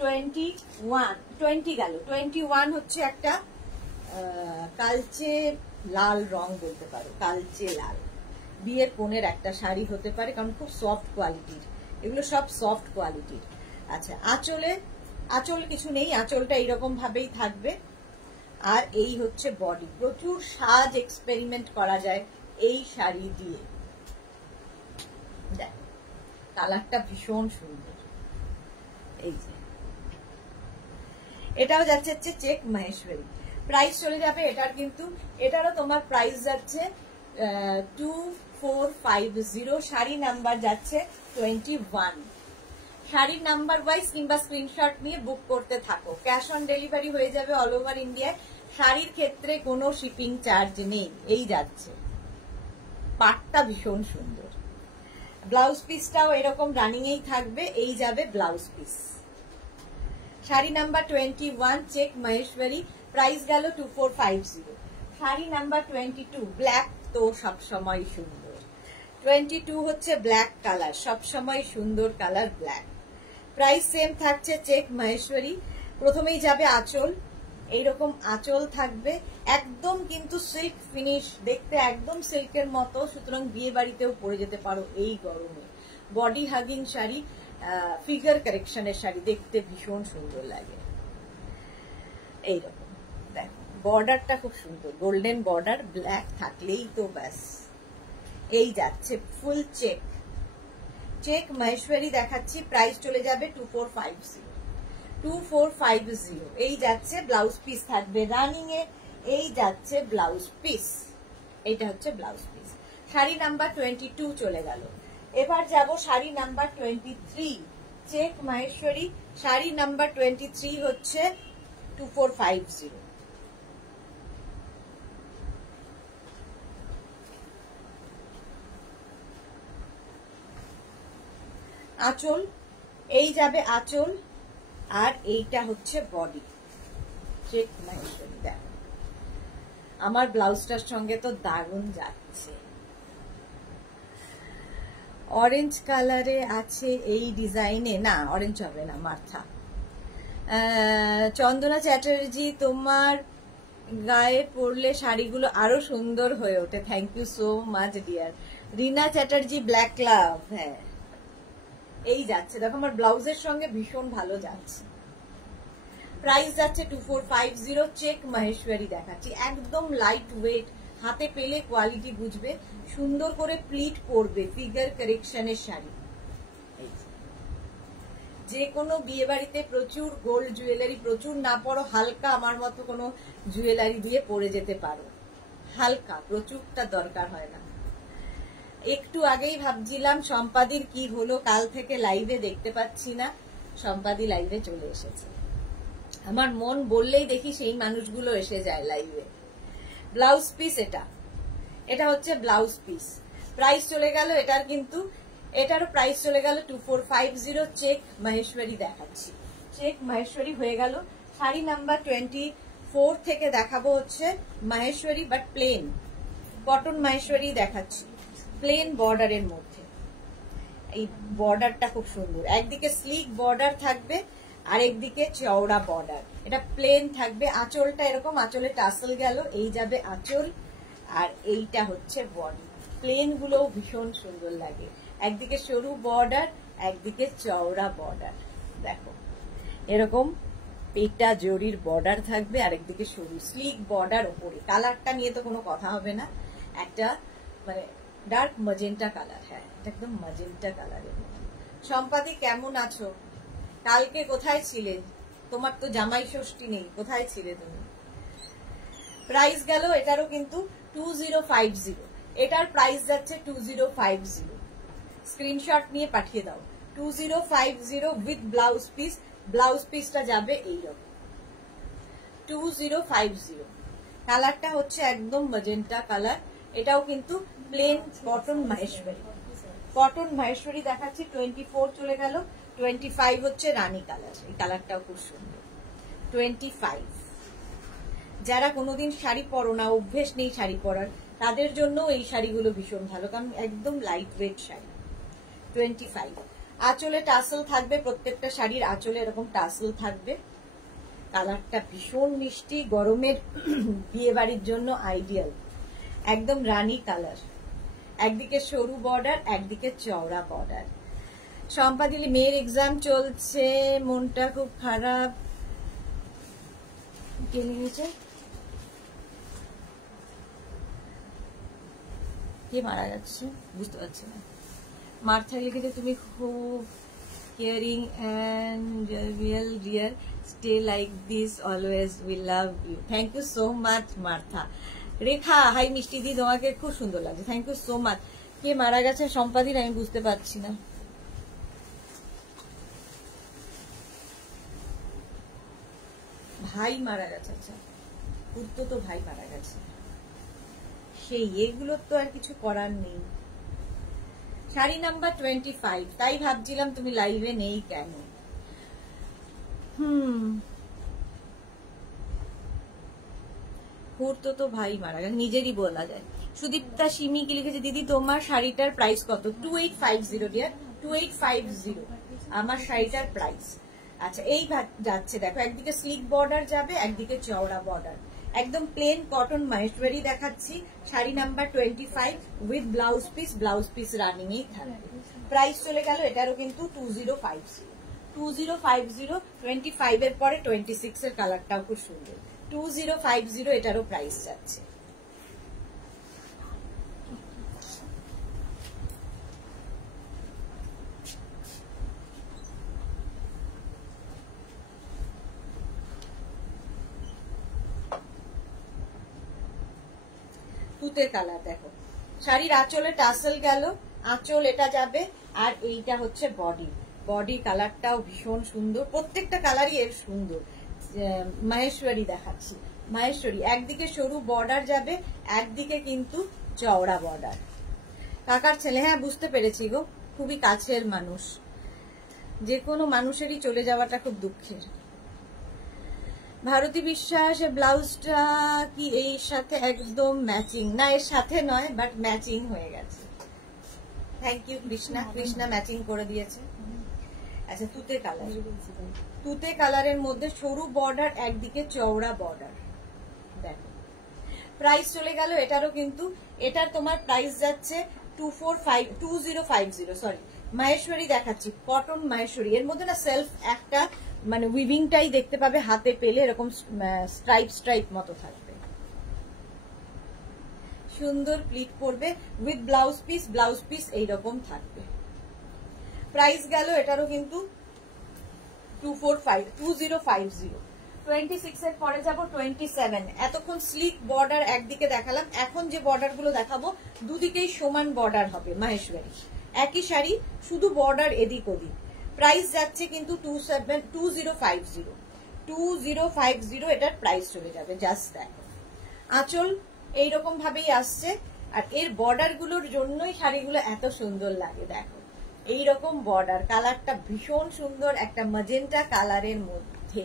20 গেল, 21 হচ্ছে একটা কালচে লাল রং বলতে পারো, কালচে লাল, বিয়ের কোণের একটা শাড়ি হতে পারে, কারণ খুব সফট কোয়ালিটির, এগুলো সব সফট কোয়ালিটির। আচ্ছা, আঁচল কিছু নেই, আঁচলটা এইরকম ভাবেই থাকবে, আর এই হচ্ছে বডি। প্রচুর সাজ এক্সপেরিমেন্ট করা যায় এই শাড়ি দিয়ে। দেখ কালারটা ভীষণ সুন্দর, এই যে এটাও যাচ্ছে হচ্ছে চেক মহেশ্বরী। প্রাইস চলে যাবে এটার, কিন্তু এটারও তোমার প্রাইস যাচ্ছে 2450, শাড়ি নাম্বার যাচ্ছে 21। শাড়ির নাম্বার ওয়াইজ কিংবা স্ক্রিনশট নিয়ে বুক করতে থাকো। ক্যাশ অন ডেলিভারি হয়ে যাবে অল ওভার ইন্ডিয়ায়। শাড়ির ক্ষেত্রে কোনো শিপিং চার্জ নেই। এই যাচ্ছে, পাটটা ভীষণ সুন্দর। ব্লাউজ পিসটাও এরকম রানিং এই থাকবে। এই যাবে blouse piece. Sari number 21 check Maheshwari, price গেল 2450। শাড়ি নাম্বার 22 ব্ল্যাক তো সবসময় সুন্দর। 22 হচ্ছে ব্ল্যাক কালার, সবসময় সুন্দর কালার ব্ল্যাক। প্রাইস সেম থাকছে চেক মহেশ্বরী। প্রথমেই যাবে আঁচল, এইরকম আঁচল থাকবে, একদম কিন্তু সিল্ক ফিনিশ, দেখতে একদম সিল্কের মতো, সুতরাং বিয়ে বাড়িতেও পরে যেতে পারো এই গরমে। বডি হাগিং শাড়ি, ফিগার কারেকশনের শাড়ি, দেখতে ভীষণ সুন্দর লাগে। এইরকম দেখো, বর্ডারটা খুব সুন্দর, গোল্ডেন বর্ডার, ব্ল্যাক থাকলেই তো ব্যাস। এই যাচ্ছে ফুল চেক, চেক মহেশ্বরী দেখাচ্ছি। প্রাইস চলে যাবে 2450। এই যাচ্ছে ব্লাউজ পিস থাকবে রানিং এ। এই যাচ্ছে ব্লাউজ পিস, এইটা হচ্ছে ব্লাউজ পিস। শাড়ি নাম্বার 22 চলে গেল। এবার যাব sari number 23 check Maheshwari. Sari number 23 হচ্ছে 2450। আঁচল, এই যাবে আঁচল, আর এইটা হচ্ছে বডি। চেক মহেশ্বরী দেখো, আমার ব্লাউজটার সঙ্গে তো দারুণ যাচ্ছে। অরেঞ্জ কালারে আছে এই ডিজাইনে, না অরেঞ্জ হবে না, মার্থা। চন্দনা চ্যাটার্জি, তোমার গায়ে পরলে শাড়িগুলো আরো সুন্দর হয়ে ওঠে। Thank you so much dear. Rina Chatterjee, black love. হ্যাঁ, এই যাচ্ছে দেখো, আমার ব্লাউজের সঙ্গে ভীষণ ভালো যাচ্ছে। প্রাইস যাচ্ছে 2450। চেক মহেশ্বরী দেখাচ্ছি, একদম লাইট ওয়েট, হাতে পেলে কোয়ালিটি বুঝবে, সুন্দর করে প্লিট পরবে, ফিগার কারেকশনের শাড়ি। যে কোনো বিয়ে বাড়িতে প্রচুর গোল্ড জুয়েলারি, প্রচুর না পড়ো, হালকা আমার মতো কোনো জুয়েলারি দিয়ে পরে যেতে পারো। হালকা, প্রচুরটা দরকার হয় না। একটু আগেই ভাবছিলাম সম্পাদির কি হলো, কাল থেকে লাইভে দেখতে পাচ্ছি না। সম্পাদি লাইভে চলে এসেছে, আমার মন বললেই দেখি সেই মানুষগুলো এসে যায় লাইভে। ব্লাউজ পিস, এটা হচ্ছে ব্লাউজ পিস। প্রাইস চলে গেল এটার, কিন্তু এটারও প্রাইস চলে গেল 2450। চেক মহেশ্বরী দেখাচ্ছি, চেক মহেশ্বরী হয়ে গেল। শাড়ি নাম্বার 24 থেকে দেখাবো হচ্ছে Maheshwari, but plane cotton Maheshwari দেখাচ্ছি, প্লেন বর্ডারের মধ্যে। এই বর্ডারটা খুব সুন্দর, একদিকে স্লিক বর্ডার থাকবে, আরেকদিকে চওড়া বর্ডার। এটা প্লেন থাকবে। আঁচলটা এরকম, আঁচলে টাসেল গেল, এই যাবে আঁচল, আর এইটা হচ্ছে বডি। প্লেন গুলোও ভীষণ সুন্দর লাগে, একদিকে সরু বর্ডার, একদিকে চওড়া বর্ডার। দেখো এরকম পেটা জরির বর্ডার থাকবে, আরেকদিকে সরু স্লিক বর্ডার ওপরে। কালারটা নিয়ে তো কোনো কথা হবে না, একটা মানে ডার্ক ম্যাজেন্টা কালার। হ্যাঁ, এটা একদম ম্যাজেন্টা কালারের। সম্পাদি কেমন আছো? কালকে কোথায় ছিলে? তোমার তো জামাই ষষ্ঠী নেই, কোথায় ছিলে তুমি? প্রাইস গেল এটারও কিন্তু 2050। এটার প্রাইস যাচ্ছে 2050। স্ক্রিনশট নিয়ে পাঠিয়ে দাও। 2050 উইথ ব্লাউজ পিস। ব্লাউজ পিসটা যাবে এইরকম 2050। কালারটা হচ্ছে একদম ম্যাজেন্টা কালার। এটাও কিন্তু plane cotton Maheshwari. Cotton Maheshwari দেখাচ্ছি। 24 চলে গেল। 25 হচ্ছে রানী কালার। এই কালারটাও খুব সুন্দর। 25। যারা কোনোদিন শাড়ি পরো না, অভ্যেস নেই শাড়ি পরার, তাদের জন্য এই শাড়িগুলো ভীষণ ভালো, কারণ একদম লাইট ওয়েট শাড়ি। 25। আঁচলে টাসেল থাকবে, প্রত্যেকটা শাড়ির আঁচলে এরকম টাসেল থাকবে। কালারটা ভীষণ মিষ্টি, গরমের বিয়ে বাড়ির জন্য আইডিয়াল। একদম রানী কালার, একদিকে সরু বর্ডার, একদিকে চওড়া বর্ডার। সম্পাদিলি, মেয়ের এক্সাম চলছে, মনটা খুব খারাপ। কে লিখেছে? কে মারা যাচ্ছে বুঝতে পারছি না। মার্থা লিখেছে, তুমি খুব caring and real dear, stay like this always, we love you. Thank you so much Martha. Rekha, hi Mishti দি, তোমাকে খুব সুন্দর লাগছে, থ্যাংক ইউ সো মাচ। কে মারা গেছে সম্পাদির আমি বুঝতে পারছি না। ভাই মারা গেছে, আচ্ছা খুড়তো ভাই মারা গেছে, সেই এগুলোর তো আর কিছু করার নেই। শাড়ি নাম্বার 25, তাই ভাবছিলাম তুমি লাইভে নেই কেন। খুড়তো ভাই মারা গেছে, নিজেরই বলা যায়। সুদীপ্তা সিমি কি লিখেছে, দিদি তোমার শাড়িটার প্রাইস কত? 2850 ডিয়ার, 2850 আমার শাড়িটার প্রাইস। আচ্ছা এই যাচ্ছে দেখো, একদিকে স্লিক বর্ডার যাবে, একদিকে চওড়া বর্ডার, একদম প্লেন কটন মাহেশ্বরী দেখাচ্ছি। Sari number 25 with blouse piece running এই থাকবে। প্রাইস চলে গেল এটারও কিন্তু 2050, 25 এর পরে 26 এর কালারটাও খুব সুন্দর, 2050 এটারও প্রাইস যাচ্ছে। তুতে কালার দেখো, শাড়ির আঁচলে টাসেল গেল, আঁচল এটা যাবে, আর এইটা হচ্ছে বডি কালারটাও ভীষণ সুন্দর, প্রত্যেকটা কালারই এর সুন্দর। মাহেশ্বরী দেখাচ্ছি, মাহেশ্বরী একদিকে সরু বর্ডার যাবে, একদিকে কিন্তু চওড়া বর্ডার। কাকার ছেলে, হ্যাঁ বুঝতে পেরেছি গো, খুবই কাছের মানুষ, যে কোনো মানুষেরই চলে যাওয়াটা খুব দুঃখের। ভারতী বিশ্বাস, ব্লাউজটা কি এর সাথে একদম ম্যাচিং? না এর সাথে নয়, বাট ম্যাচিং হয়ে গেছে। থ্যাংক ইউ কৃষ্ণা ম্যাচিং করে দিয়েছে। আচ্ছা তুতে কালারের মধ্যে সরু বর্ডার, একদিকে চওড়া বর্ডার দেখো। প্রাইস চলে গেল এটারও কিন্তু, এটার তোমার প্রাইস যাচ্ছে 2050, সরি মাহেশ্বরী দেখাচ্ছি, কটন মাহেশ্বরী। এর মধ্যে না সেলফ একটা মানে উইভিংটাই দেখতে পাবে, হাতে পেলে এরকম স্ট্রাইপ মতো থাকবে, সুন্দর প্লিট করবে উইথ ব্লাউজ পিস এইরকম থাকবে। প্রাইস গেল এটারও কিন্তু 2050। 26 এর পরে যাব 27। এতক্ষণ স্লিক বর্ডার একদিকে দেখালাম, এখন যে বর্ডার গুলো দেখাবো দুদিকেই সমান বর্ডার হবে মাহেশ্বরী, একই শাড়ি শুধু বর্ডার এদিক ওদিক। প্রাইস যাচ্ছে কিন্তু 2050 এটার প্রাইস চলে যাবে। জাস্ট দেখো আঁচল এইরকম ভাবেই আসছে, আর এর বর্ডার গুলোর জন্যই শাড়িগুলো এত সুন্দর লাগে। দেখো এইরকম বর্ডার, কালারটা ভীষণ সুন্দর, একটা ম্যাজেন্টা কালারের মধ্যে।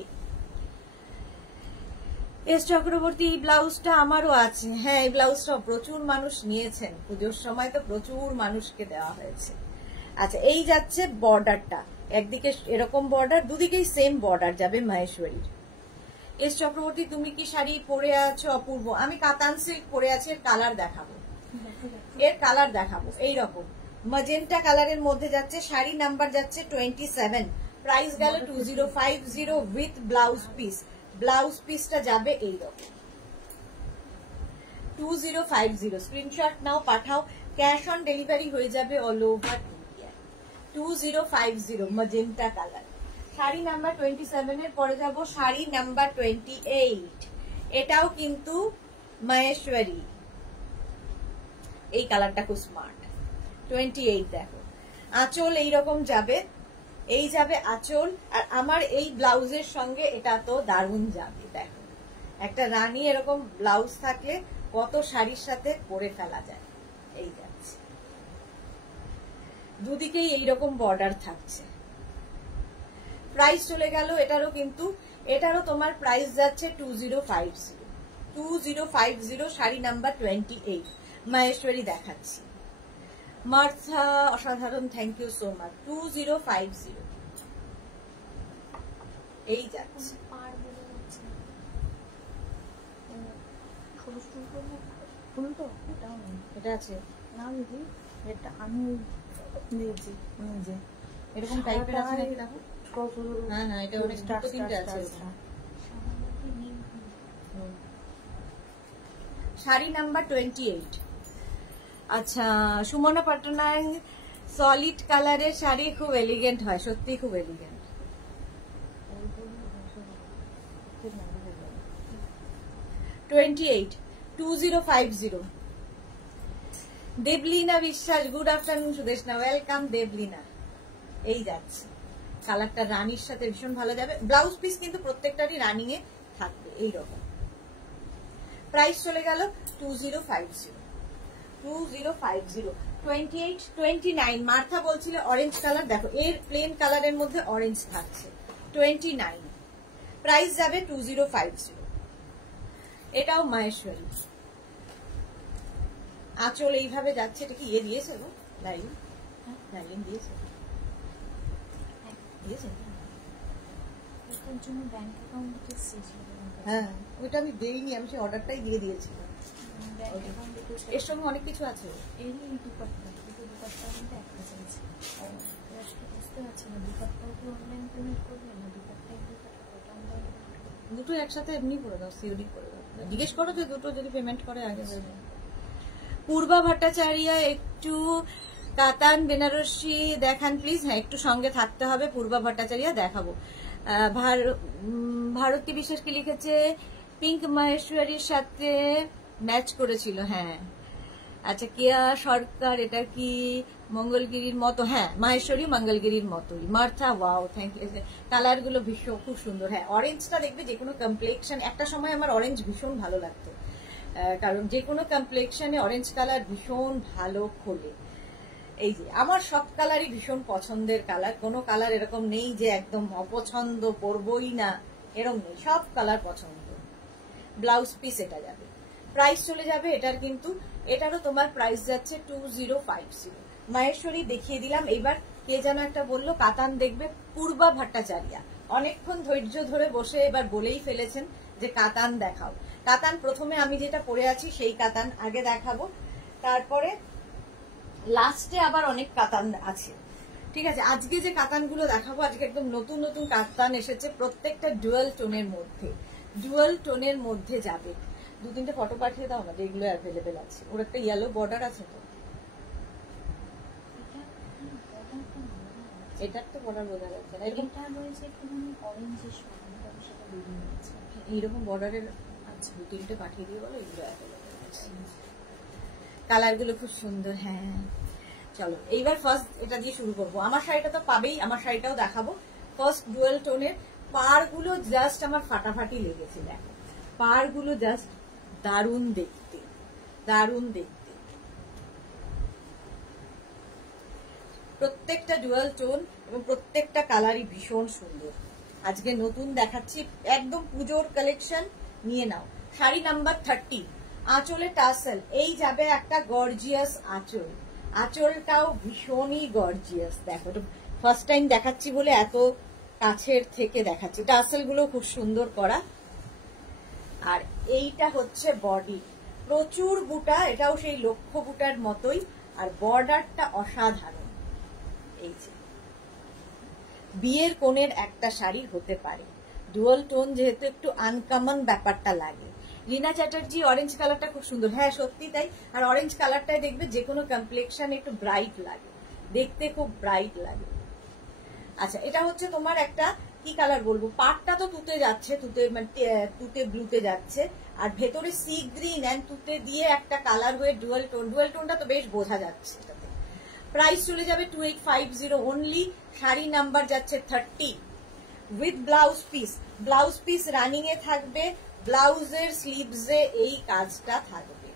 এস চক্রবর্তী, এই ব্লাউজটা আমারও আছে। হ্যাঁ এই ব্লাউজটা প্রচুর মানুষ নিয়েছেন, পুজোর সময় তো প্রচুর মানুষকে দেওয়া হয়েছে। আচ্ছা এই যাচ্ছে বর্ডারটা, একদিকে এরকম বর্ডার, দুদিকেই সেম বর্ডার যাবে মাহেশ্বরীর। এস চক্রবর্তী, তুমি কি শাড়ি পরে আছো? অপূর্ব, আমি কাতান সিল্ক পরে আছি, এর কালার দেখাবো, এইরকম ম্যাজেন্টা কালারের মধ্যে যাচ্ছে। শাড়ি নাম্বার যাচ্ছে 27, প্রাইস গেল 2050 উইথ ব্লাউজ পিসটা যাবে এইরকম 2050। স্ক্রিনশট নাও, পাঠাও, ক্যাশ অন ডেলিভারি হয়ে যাবে all over India. 2050 magenta colour. Sari number 27 এর পরে যাব শাড়ি নাম্বার 28, এটাও কিন্তু মাহেশ্বরী, এই কালারটা খুব স্মার্ট। 28 দেখো, আঁচল এইরকম যাবে, এই যাবে আঁচল, আর আমার এই ব্লাউজের সঙ্গে এটা তো দারুণ যাবে। দেখো একটা রানী এরকম ব্লাউজ থাকলে কত শাড়ির সাথে পরে ফেলা যায়। এই যাচ্ছে, দুদিকেই এইরকম বর্ডার থাকছে। প্রাইস চলে গেল এটারও কিন্তু, এটারও তোমার প্রাইস যাচ্ছে 2050। শাড়ি নাম্বার 28 মাহেশ্বরী দেখাচ্ছি। মার্থা অসাধারণ, থ্যাংক ইউ সো মাচ। 2050 এই যাচ্ছে। এটা আছে না দিদি, এটা আমি দিয়েছি নিজে, এরকম টাইপের আছে নাকি দেখো। হ্যাঁ হ্যাঁ, এটা অনেক তিনটে আছে। শাড়ি নাম্বার 28। আচ্ছা সুমনা পট্টনায়ক, সলিড কালারের শাড়ি খুব এলিগেন্ট হয়, সত্যি খুব elegant. 28 2050। Debalina Biswas, good afternoon Sudeshna, welcome Debalina. এই যাচ্ছে, কালারটা রানীর সাথে ভীষণ ভালো যাবে। ব্লাউজ পিস কিন্তু প্রত্যেকটারই রানিং এ এইরকম। প্রাইস চলে গেল 2050, 2050, 28, 29। মার্থা বলছিল অরেঞ্জ কালার, দেখো এর প্লেন কালারের মধ্যে অরেঞ্জ থাকছে, 29। প্রাইস যাবে 2050। এটাও মাহেশ্বরী, আঁচল এইভাবে যাচ্ছে। এটা কি ইয়ে দিয়েছে গো লাইন? লাইন দিয়েছে, দিয়েছে। হ্যাঁ ওইটা আমি দেইনি, আমি সেই অর্ডারটাই দিয়ে দিয়েছিলাম। এর সঙ্গে অনেক কিছু আছে। দুটো একসাথে এমনি করে দাও, সিওডি করে দাও। জিজ্ঞেস করো যে দুটো যদি পেমেন্ট করে আগে হয়ে যায়। পূর্বা ভট্টাচার্য একটু কাতান বেনারসি দেখান প্লিজ। হ্যাঁ একটু সঙ্গে থাকতে হবে, পূর্বা ভট্টাচার্য দেখাবো। ভারতী বিশ্বাস কি লিখেছে, পিঙ্ক মাহেশ্বরীর সাথে ম্যাচ করেছিল। হ্যাঁ আচ্ছা, কেয়া সরকার এটা কি মঙ্গলগিরির মতো? হ্যাঁ মাহেশ্বরী মঙ্গলগিরির মতোই। Martha wow thank you, colour গুলো ভীষণ খুব সুন্দর। হ্যাঁ অরেঞ্জটা দেখবে যে কোনো কমপ্লেক্সন, একটা সময় আমার অরেঞ্জ ভীষণ ভালো লাগতো, কারণ যে কোনো কমপ্লেক্সনে অরেঞ্জ কালার ভীষণ ভালো খোলে। এই যে আমার সব কালারই ভীষণ পছন্দের কালার, কোনো কালার এরকম নেই যে একদম অপছন্দ পরবই না, এরকম নেই, সব কালার পছন্দ। ব্লাউজ পিস এটা যাবে, প্রাইস চলে যাবে এটার, কিন্তু এটারও তোমার প্রাইস যাচ্ছে 2050। মাহেশ্বরী দেখিয়ে দিলাম। এবার কে যেন একটা বললো কাতান দেখবে, পূর্বা ভট্টাচার্য অনেকক্ষণ ধৈর্য ধরে বসে এবার বলেই ফেলেছেন যে কাতান দেখাও। কাতান প্রথমে আমি যেটা পরে আছি সেই কাতান আগে দেখাবো, তারপরে লাস্টে আবার অনেক কাতান আছে। ঠিক আছে, আজকে যে কাতানগুলো দেখাবো আজকে একদম নতুন নতুন কাতান এসেছে, প্রত্যেকটা ডুয়াল টোনের মধ্যে, ডুয়াল টোনের মধ্যে যাবে। দু তিনটে ফটো পাঠিয়ে দাও না যেগুলো অ্যাভেলেবেল আছে। ওর একটা ইয়েলো বর্ডার আছে তো, এটার তো বর্ডার বোঝা যাচ্ছে না, এইরকম বর্ডারের আছে। দু তিনটে পাঠিয়ে দিয়ে বলো এগুলো অ্যাভেলেবেল আছে, কালার গুলো খুব সুন্দর। হ্যাঁ চলো এইবার ফার্স্ট এটা দিয়ে শুরু করবো। আমার শাড়িটা তো পাবেই, আমার শাড়িটাও দেখাবো। ফার্স্ট ডুয়াল টোনের, পার গুলো জাস্ট আমার ফাটাফাটি লেগেছে। দেখো পার গুলো জাস্ট দারুণ দেখতে, দারুণ দেখতে। প্রত্যেকটা ডুয়াল টোন এবং প্রত্যেকটা কালারই ভীষণ সুন্দর। আজকে নতুন দেখাচ্ছি, একদম পুজোর কালেকশন, নিয়ে নাও। শাড়ি নাম্বার 30, আঁচলে টাসেল, এই যাবে একটা গর্জিয়াস আঁচল, আঁচলটাও ভীষণই গর্জিয়াস। দেখো ফার্স্ট টাইম দেখাচ্ছি বলে এত কাছের থেকে দেখাচ্ছি, টাসেল গুলো খুব সুন্দর করা। আর এইটা হচ্ছে বডি, প্রচুর বুটা, এটাও সেই লক্ষ্য বুটার মতোই, আর বর্ডারটা অসাধারণ। এই যে বিয়ের কোণের একটা শাড়ি হতে পারে, ডুয়াল টোন যেহেতু একটু আনকমন ব্যাপারটা লাগে। লীনা চ্যাটার্জি অরেঞ্জ কালারটা খুব সুন্দর। হ্যাঁ সত্যি তাই, আর অরেঞ্জ কালারটাই দেখবে যে কোনো কমপ্লেক্সন একটু ব্রাইট লাগে, দেখতে খুব ব্রাইট লাগে। আচ্ছা এটা হচ্ছে তোমার একটা কি কালার বলবো, পাটটা তো তুতে যাচ্ছে, তুতে ব্লুতে যাচ্ছে, আর ভেতরে সি গ্রিন অ্যান্ড তুতে দিয়ে একটা কালার হয়ে ডুয়াল টোন, ডুয়াল টোনটা তো বেশ বোঝা যাচ্ছে এটাতে। প্রাইস চলে যাবে 2850 অনলি। শাড়ি নাম্বার যাচ্ছে 30 with blouse piece, blouse piece running এ থাকবে, ব্লাউজের স্লিভসে এই কাজটা থাকবে,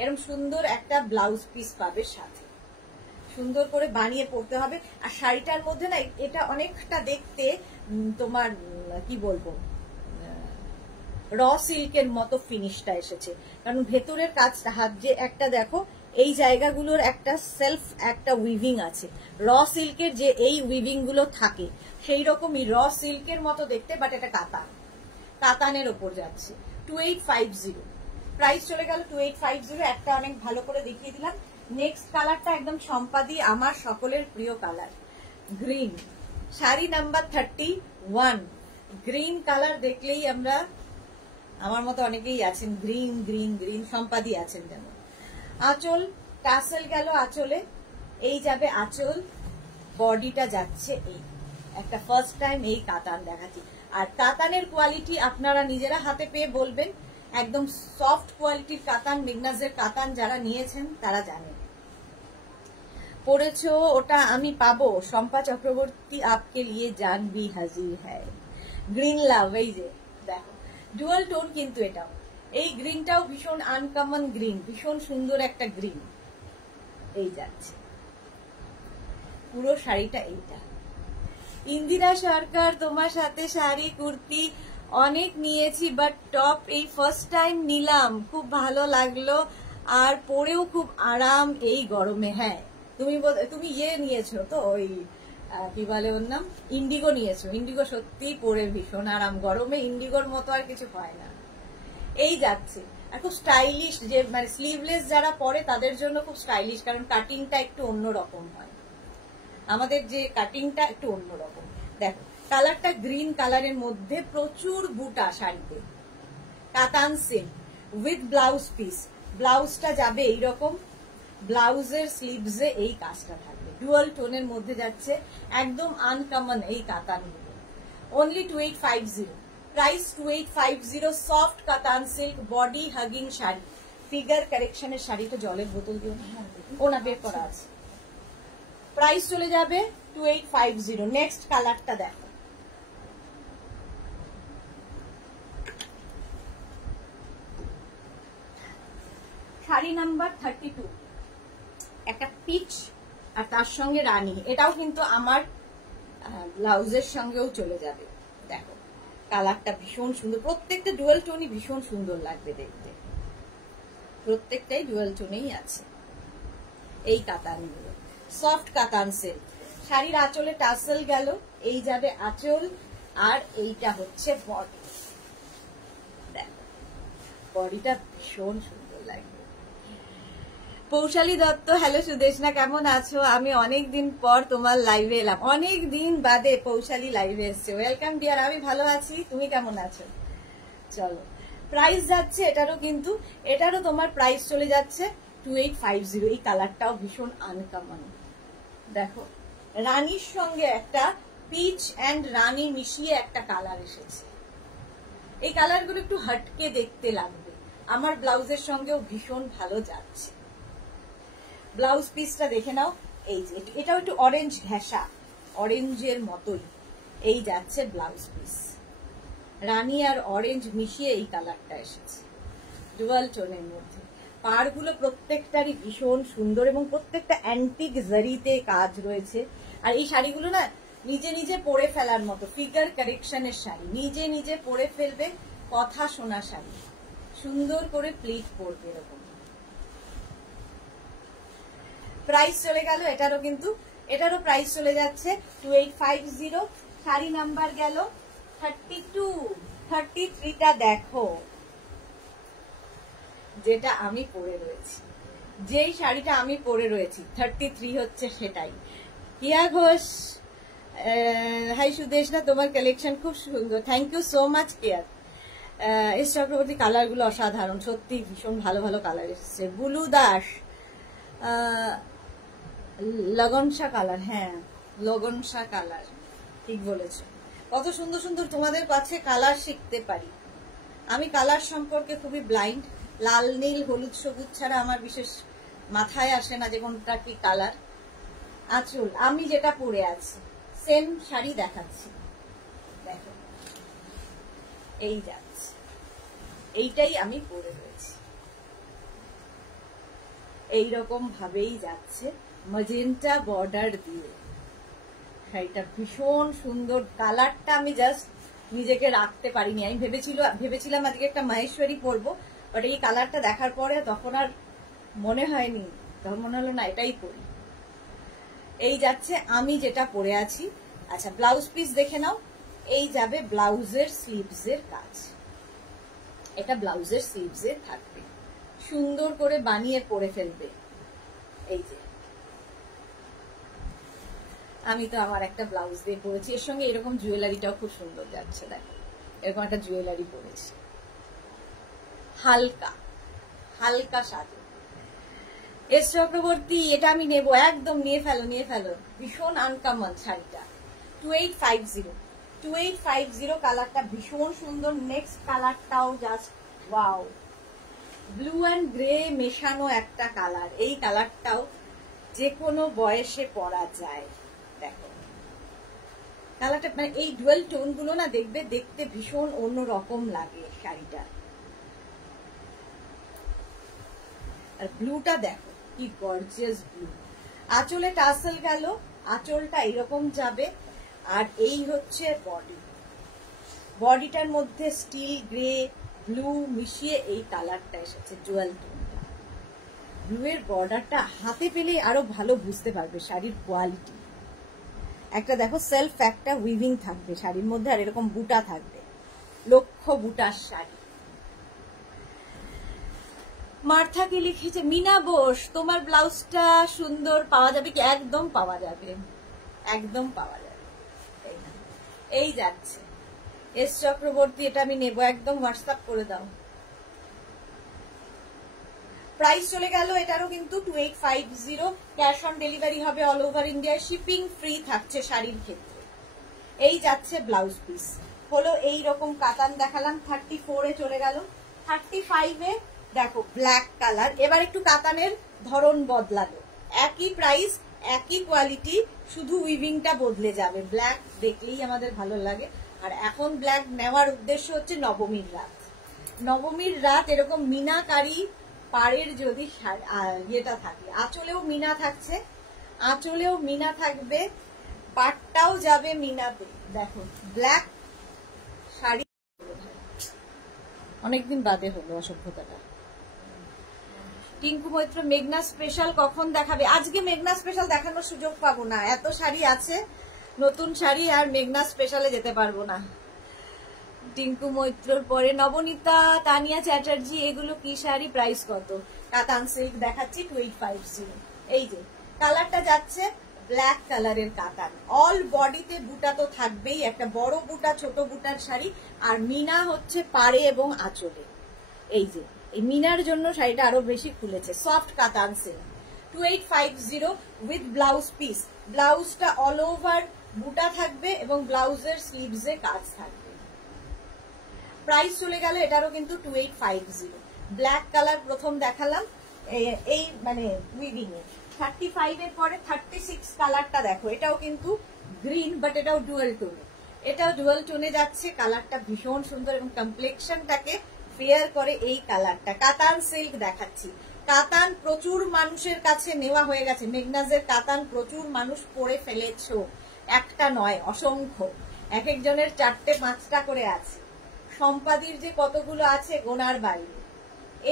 এরকম সুন্দর একটা ব্লাউজ পিস পাবে সাথে, সুন্দর করে বানিয়ে পরতে হবে। আর শাড়িটার মধ্যে না এটা অনেকটা দেখতে তোমার কি বলবো র সিল্কের মতো ফিনিশটা এসেছে, কারণ ভেতরের কাজটা হাত যে একটা দেখো এই জায়গাগুলোর একটা সেলফ একটা উইভিং আছে, র সিল্কের যে এই উইভিং গুলো থাকে সেই রকমই র সিল্কের মতো দেখতে, বাট এটা কাতান, কাতানের ওপর যাচ্ছে। 2850 প্রাইস চলে গেল 2850। একটা অনেক ভালো করে দেখিয়ে দিলাম। নেক্সট কালারটা একদম সম্পাদি, আমার সকলের প্রিয় colour, green. Sari number 31, green colour দেখলেই আমরা, আমার মতো অনেকেই আছেন গ্রিন গ্রিন গ্রিন, সম্পাদি আছেন যেমন। আঁচল টাসেল গেল আঁচলে, এই যাবে আঁচল, বডিটা যাচ্ছে এই একটা, ফার্স্ট টাইম এই কাতান দেখাচ্ছি। আর কাতানের কোয়ালিটি আপনারা নিজেরা হাতে পেয়ে বলবেন, একদম সফট কোয়ালিটির কাতান, মেগনাজের কাতান যারা নিয়েছেন তারা জানেন। পড়েছো ওটা আমি পাবো, শম্পা চক্রবর্তী আপকে লিয়ে জান ভি হাজির হ্যায়, গ্রিন লাভ। এই যে দেখো ডুয়াল টোন কিন্তু এটাও, এই গ্রিনটাও ভীষণ আনকমন গ্রিন, ভীষণ সুন্দর একটা গ্রিন। এই যাচ্ছে পুরো শাড়িটা এইটা। ইন্দিরা সরকার, তোমার সাথে শাড়ি কুর্তি অনেক নিয়েছি, বাট টপ এই ফার্স্ট টাইম নিলাম, খুব ভালো লাগলো আর পরেও খুব আরাম এই গরমে। হ্যাঁ, তুমি ইয়ে নিয়েছো তো, ওই কি বলে ওর নাম, ইন্ডিগো নিয়েছো। ইন্ডিগো সত্যি পরে ভীষণ আরাম, গরমে ইন্ডিগোর মতো আর কিছু হয় না। এই যাচ্ছে আর খুব স্টাইলিশ, যে মানে স্লিভলেস যারা পরে তাদের জন্য খুব স্টাইলিশ, কারণ কাটিংটা একটু অন্যরকম হয়, আমাদের যে কাটিংটা একটু অন্যরকম। দেখো কালারটা গ্রিন কালারের মধ্যে, প্রচুর বুটা শাড়িতে, কাতান সিল্ক উইথ ব্লাউজ পিস। ব্লাউজটা যাবে এইরকম, ব্লাউজের স্লিভসে এই কাজটা থাকবে, ডুয়াল টোনের মধ্যে যাচ্ছে, একদম আনকমন এই কাতানগুলো। Only 2850, price 2850, soft katan silk body hugging sari, figure কারেকশনের শাড়ি। তো জলের বোতল দিও না, ওনা বের করা আছে। প্রাইস চলে যাবে 2850। নেক্সট কালারটা দেখো, শাড়ি নাম্বার 32, একটা পিচ আর তার সঙ্গে রানী। এটাও কিন্তু আমার ব্লাউজের সঙ্গেও চলে যাবে। দেখো কালারটা ভীষণ সুন্দর, প্রত্যেকটা ডুয়াল টোনই ভীষণ সুন্দর লাগবে দেখতে, প্রত্যেকটাই ডুয়াল টোনেই আছে। এই কাতানগুলো সফট কাতান সিল্ক, শাড়ির আঁচলে টাসেল গেল, এই যাবে আঁচল, আর এইটা হচ্ছে বডি। দেখো বডিটা ভীষণ সুন্দর লাগবে। পৌশালী দত্ত, হ্যালো সুদেশনা, কেমন আছো? আমি অনেকদিন পর তোমার লাইভে এলাম, অনেক দিন বাদে পৌশালী লাইভে এসছে। ওয়েলকাম ডিয়ার, আমি ভালো আছি, তুমি কেমন আছো? চলো, প্রাইস যাচ্ছে এটারও, কিন্তু এটারও তোমার প্রাইস চলে যাচ্ছে 2850। এই কালারটাও ভীষণ আনকমন। দেখো রানীর সঙ্গে একটা পিচ অ্যান্ড রানী মিশিয়ে একটা কালার এসেছে। এই কালারগুলো একটু হটকে দেখতে লাগবে, আমার ব্লাউজের সঙ্গেও ভীষণ ভালো যাচ্ছে। ব্লাউজ পিসটা দেখে নাও, এই যে এটাও একটু অরেঞ্জ ঘেঁষা, অরেঞ্জের মতোই এই যাচ্ছে ব্লাউজ পিস, রানী আর অরেঞ্জ মিশিয়ে এই কালারটা এসেছে ডুয়াল টোনের মধ্যে। পাড়গুলো প্রত্যেকটারই ভীষণ সুন্দর এবং প্রত্যেকটা অ্যান্টিক জারিতে কাজ রয়েছে। আর এই শাড়িগুলো না নিজে নিজে পরে ফেলার মতো, ফিগার কারেকশনের শাড়ি, নিজে নিজে পরে ফেলবে, কথা শোনা শাড়ি, সুন্দর করে প্লিট পরবে এরকম। প্রাইস চলে গেল এটারও, কিন্তু এটারও প্রাইস চলে যাচ্ছে 2850। শাড়ি নাম্বার গেল 32। 33টা দেখো, যেটা আমি পরে রয়েছি, যেই শাড়িটা আমি পরে রয়েছি 33 হচ্ছে সেটাই। হিয়া ঘোষ, হাই সুদেশনা, তোমার কালেকশন খুব সুন্দর, thank you so much care. S Chakraborty, কালারগুলো অসাধারণ, সত্যি ভীষণ ভালো ভালো কালার এসেছে। বুলু দাস, লগনসা কালার, হ্যাঁ লগনসা কালার, ঠিক বলেছ। কত সুন্দর সুন্দর তোমাদের কাছে কালার শিখতে পারি। আমি কালার সম্পর্কে খুবই ব্লাইন্ড, লাল নীল হলুদ সবুজ ছাড়া আমার বিশেষ মাথায় আসে না যে কোনটা কি কালার। আঁচল আমি যেটা পরে আছি সেম শাড়ি দেখাচ্ছি, দেখো এই যাচ্ছে, এইটাই আমি পরে রয়েছি, এইরকম ভাবেই যাচ্ছে ম্যাজেন্টা বর্ডার দিয়ে। শাড়িটা ভীষণ সুন্দর, কালারটা আমি জাস্ট নিজেকে রাখতে পারিনি। আমি ভেবেছিলাম আজকে একটা মাহেশ্বরী পরবো, বাট এই কালারটা দেখার পরে তখন আর মনে হয়নি, তখন মনে হলো না এটাই পরি। এই যাচ্ছে আমি যেটা পরে আছি। আচ্ছা ব্লাউজ পিস দেখে নাও, এই যাবে ব্লাউজের স্লিভসের কাজ, এটা ব্লাউজের স্লিভসে থাকবে, সুন্দর করে বানিয়ে পরে ফেলবে। এই যে আমি তো আমার একটা ব্লাউজ দিয়ে পরেছি, এর সঙ্গে এরকম জুয়েলারিটাও খুব সুন্দর যাচ্ছে। দেখো এরকম একটা জুয়েলারি পরেছি, হালকা হালকা সাজে। এস চক্রবর্তী, এটা আমি নেবো, একদম নিয়ে ফেলো, ভীষণ আনকমন শাড়িটা। 2850, 2850, কালারটা ভীষণ সুন্দর। নেক্সট কালারটাও just wow, blue and grey মেশানো একটা কালার, এই কালারটাও যে কোনো বয়সে পরা যায়। দেখো কালারটা, মানে এই ডুয়াল টোন গুলো না দেখবে দেখতে ভীষণ অন্যরকম লাগে, শাড়িটা। আর ব্লুটা দেখো কি গর্জিয়াস ব্লু। আঁচলে টাসেল গেল, আঁচলটা এরকম যাবে। আর এই হচ্ছে বডি, বডিটার মধ্যে স্টিল গ্রে ব্লু মিশিয়ে এই কালারটা এসেছে, জুয়েল টোনটা। ব্লু এর বর্ডারটা হাতে পেলে আরো ভালো বুঝতে পারবে শাড়ির কোয়ালিটি। একটা দেখো সেলফ একটা উইভিং থাকবে শাড়ির মধ্যে, আর এরকম বুটা থাকবে, লক্ষ্য বুটার শাড়ি। মার্থা কি লিখেছে, মিনা বোস তোমার ব্লাউজটা সুন্দর, পাওয়া যাবে কি? একদম পাওয়া যাবে, একদম পাওয়া যাবে। এই যাচ্ছে এস চক্রবর্তী, এটা আমি নেব, একদম হোয়াটসঅ্যাপ করে দাও। প্রাইস চলে গেল এটারও কিন্তু 2850, ক্যাশ অন ডেলিভারি হবে all over India, shipping free থাকছে শাড়ির ক্ষেত্রে। এই যাচ্ছে ব্লাউজ পিস, হলো এই রকম কাতান দেখালাম, 34 এ চলে গেল। 35 এ দেখো ব্ল্যাক কালার, এবার একটু কাতানের ধরন বদলালো, একই প্রাইস একই কোয়ালিটি, শুধু উইভিংটা বদলে যাবে। ব্ল্যাক দেখলেই আমাদের ভালো লাগে, আর এখন ব্ল্যাক নেওয়ার উদ্দেশ্য হচ্ছে নবমীর রাত। নবমীর রাত এরকম মিনাকারি পাড়ের যদি ইয়েটা থাকে, আঁচলেও মিনা থাকছে, আঁচলেও মিনা থাকবে, পাটটাও যাবে মিনাতে। দেখো ব্ল্যাক শাড়ি, অনেকদিন বাদে হলো অসভ্যতাটা। টিঙ্কু মৈত্র, মেঘনা স্পেশাল কখন দেখাবে? আজকে মেঘনা স্পেশাল দেখানোর সুযোগ পাবো না, এত শাড়ি আছে নতুন শাড়ি, আর মেঘনা স্পেশালে যেতে পারবো না। টিঙ্কু মৈত্রর পরে নবনীতা, তানিয়া চ্যাটার্জি, এগুলো কি শাড়ি, প্রাইস কত? কাতান সিল্ক দেখাচ্ছি 2850। এই যে কালারটা যাচ্ছে ব্ল্যাক কালারের কাতান, অল বডিতে বুটা তো থাকবেই, একটা বড় বুটা ছোট বুটার শাড়ি, আর মিনা হচ্ছে পাড়ে এবং আঁচলে। এই যে এই মিনার জন্য শাড়িটা আরো বেশি খুলেছে, soft katan silk 2850 with blouse piece. ব্লাউজটা অল ওভার বুটা থাকবে এবং ব্লাউজের স্লিভসে কাজ থাকবে। প্রাইস চলে গেল এটারও কিন্তু 2850। ব্ল্যাক কালার প্রথম দেখালাম, এই মানে উইভিং এ। 35 এর পরে 36 কালারটা দেখো, এটাও কিন্তু গ্রিন, বাট এটাও ডুয়াল টোনে, এটাও ডুয়াল টোনে যাচ্ছে। কালারটা ভীষণ সুন্দর এবং কমপ্লেক্সনটাকে ফেয়ার করে এই কালারটা। কাতান সিল্ক দেখাচ্ছি, কাতান প্রচুর মানুষের কাছে নেওয়া হয়ে গেছে, মেঘনাজের কাতান প্রচুর মানুষ পরে ফেলেছো, একটা নয় অসংখ্য, এক একজনের 4টে 5টা করে আছে, সম্পাদির যে কতগুলো আছে গোনার বাইরে।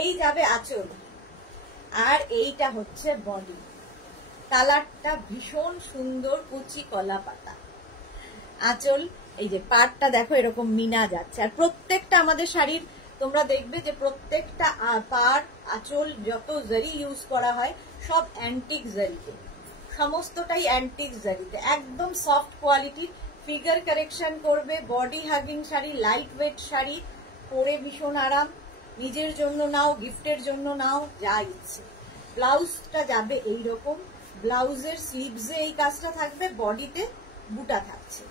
এই যাবে আঁচল, আর এইটা হচ্ছে বডি। কালারটা ভীষণ সুন্দর, কুচি কলা পাতা। আঁচল, এই যে পাড়টা দেখো এরকম মিনা যাচ্ছে, আর প্রত্যেকটা আমাদের শাড়ির তোমরা দেখবে যে প্রত্যেকটা পাড় আঁচল যত জারি ইউজ করা হয় সব অ্যান্টিক জারিতে, সমস্তটাই অ্যান্টিক জারিতে, একদম সফট কোয়ালিটির। ফিগার কারেকশন করবে, body hugging sari, light weight sari, পরে ভীষণ আরাম, নিজের জন্য নাও, গিফটের জন্য নাও, যা ইচ্ছে। ব্লাউজটা যাবে এইরকম, ব্লাউজের স্লিভসে এই কাজটা থাকবে, বডিতে বুটা থাকছে।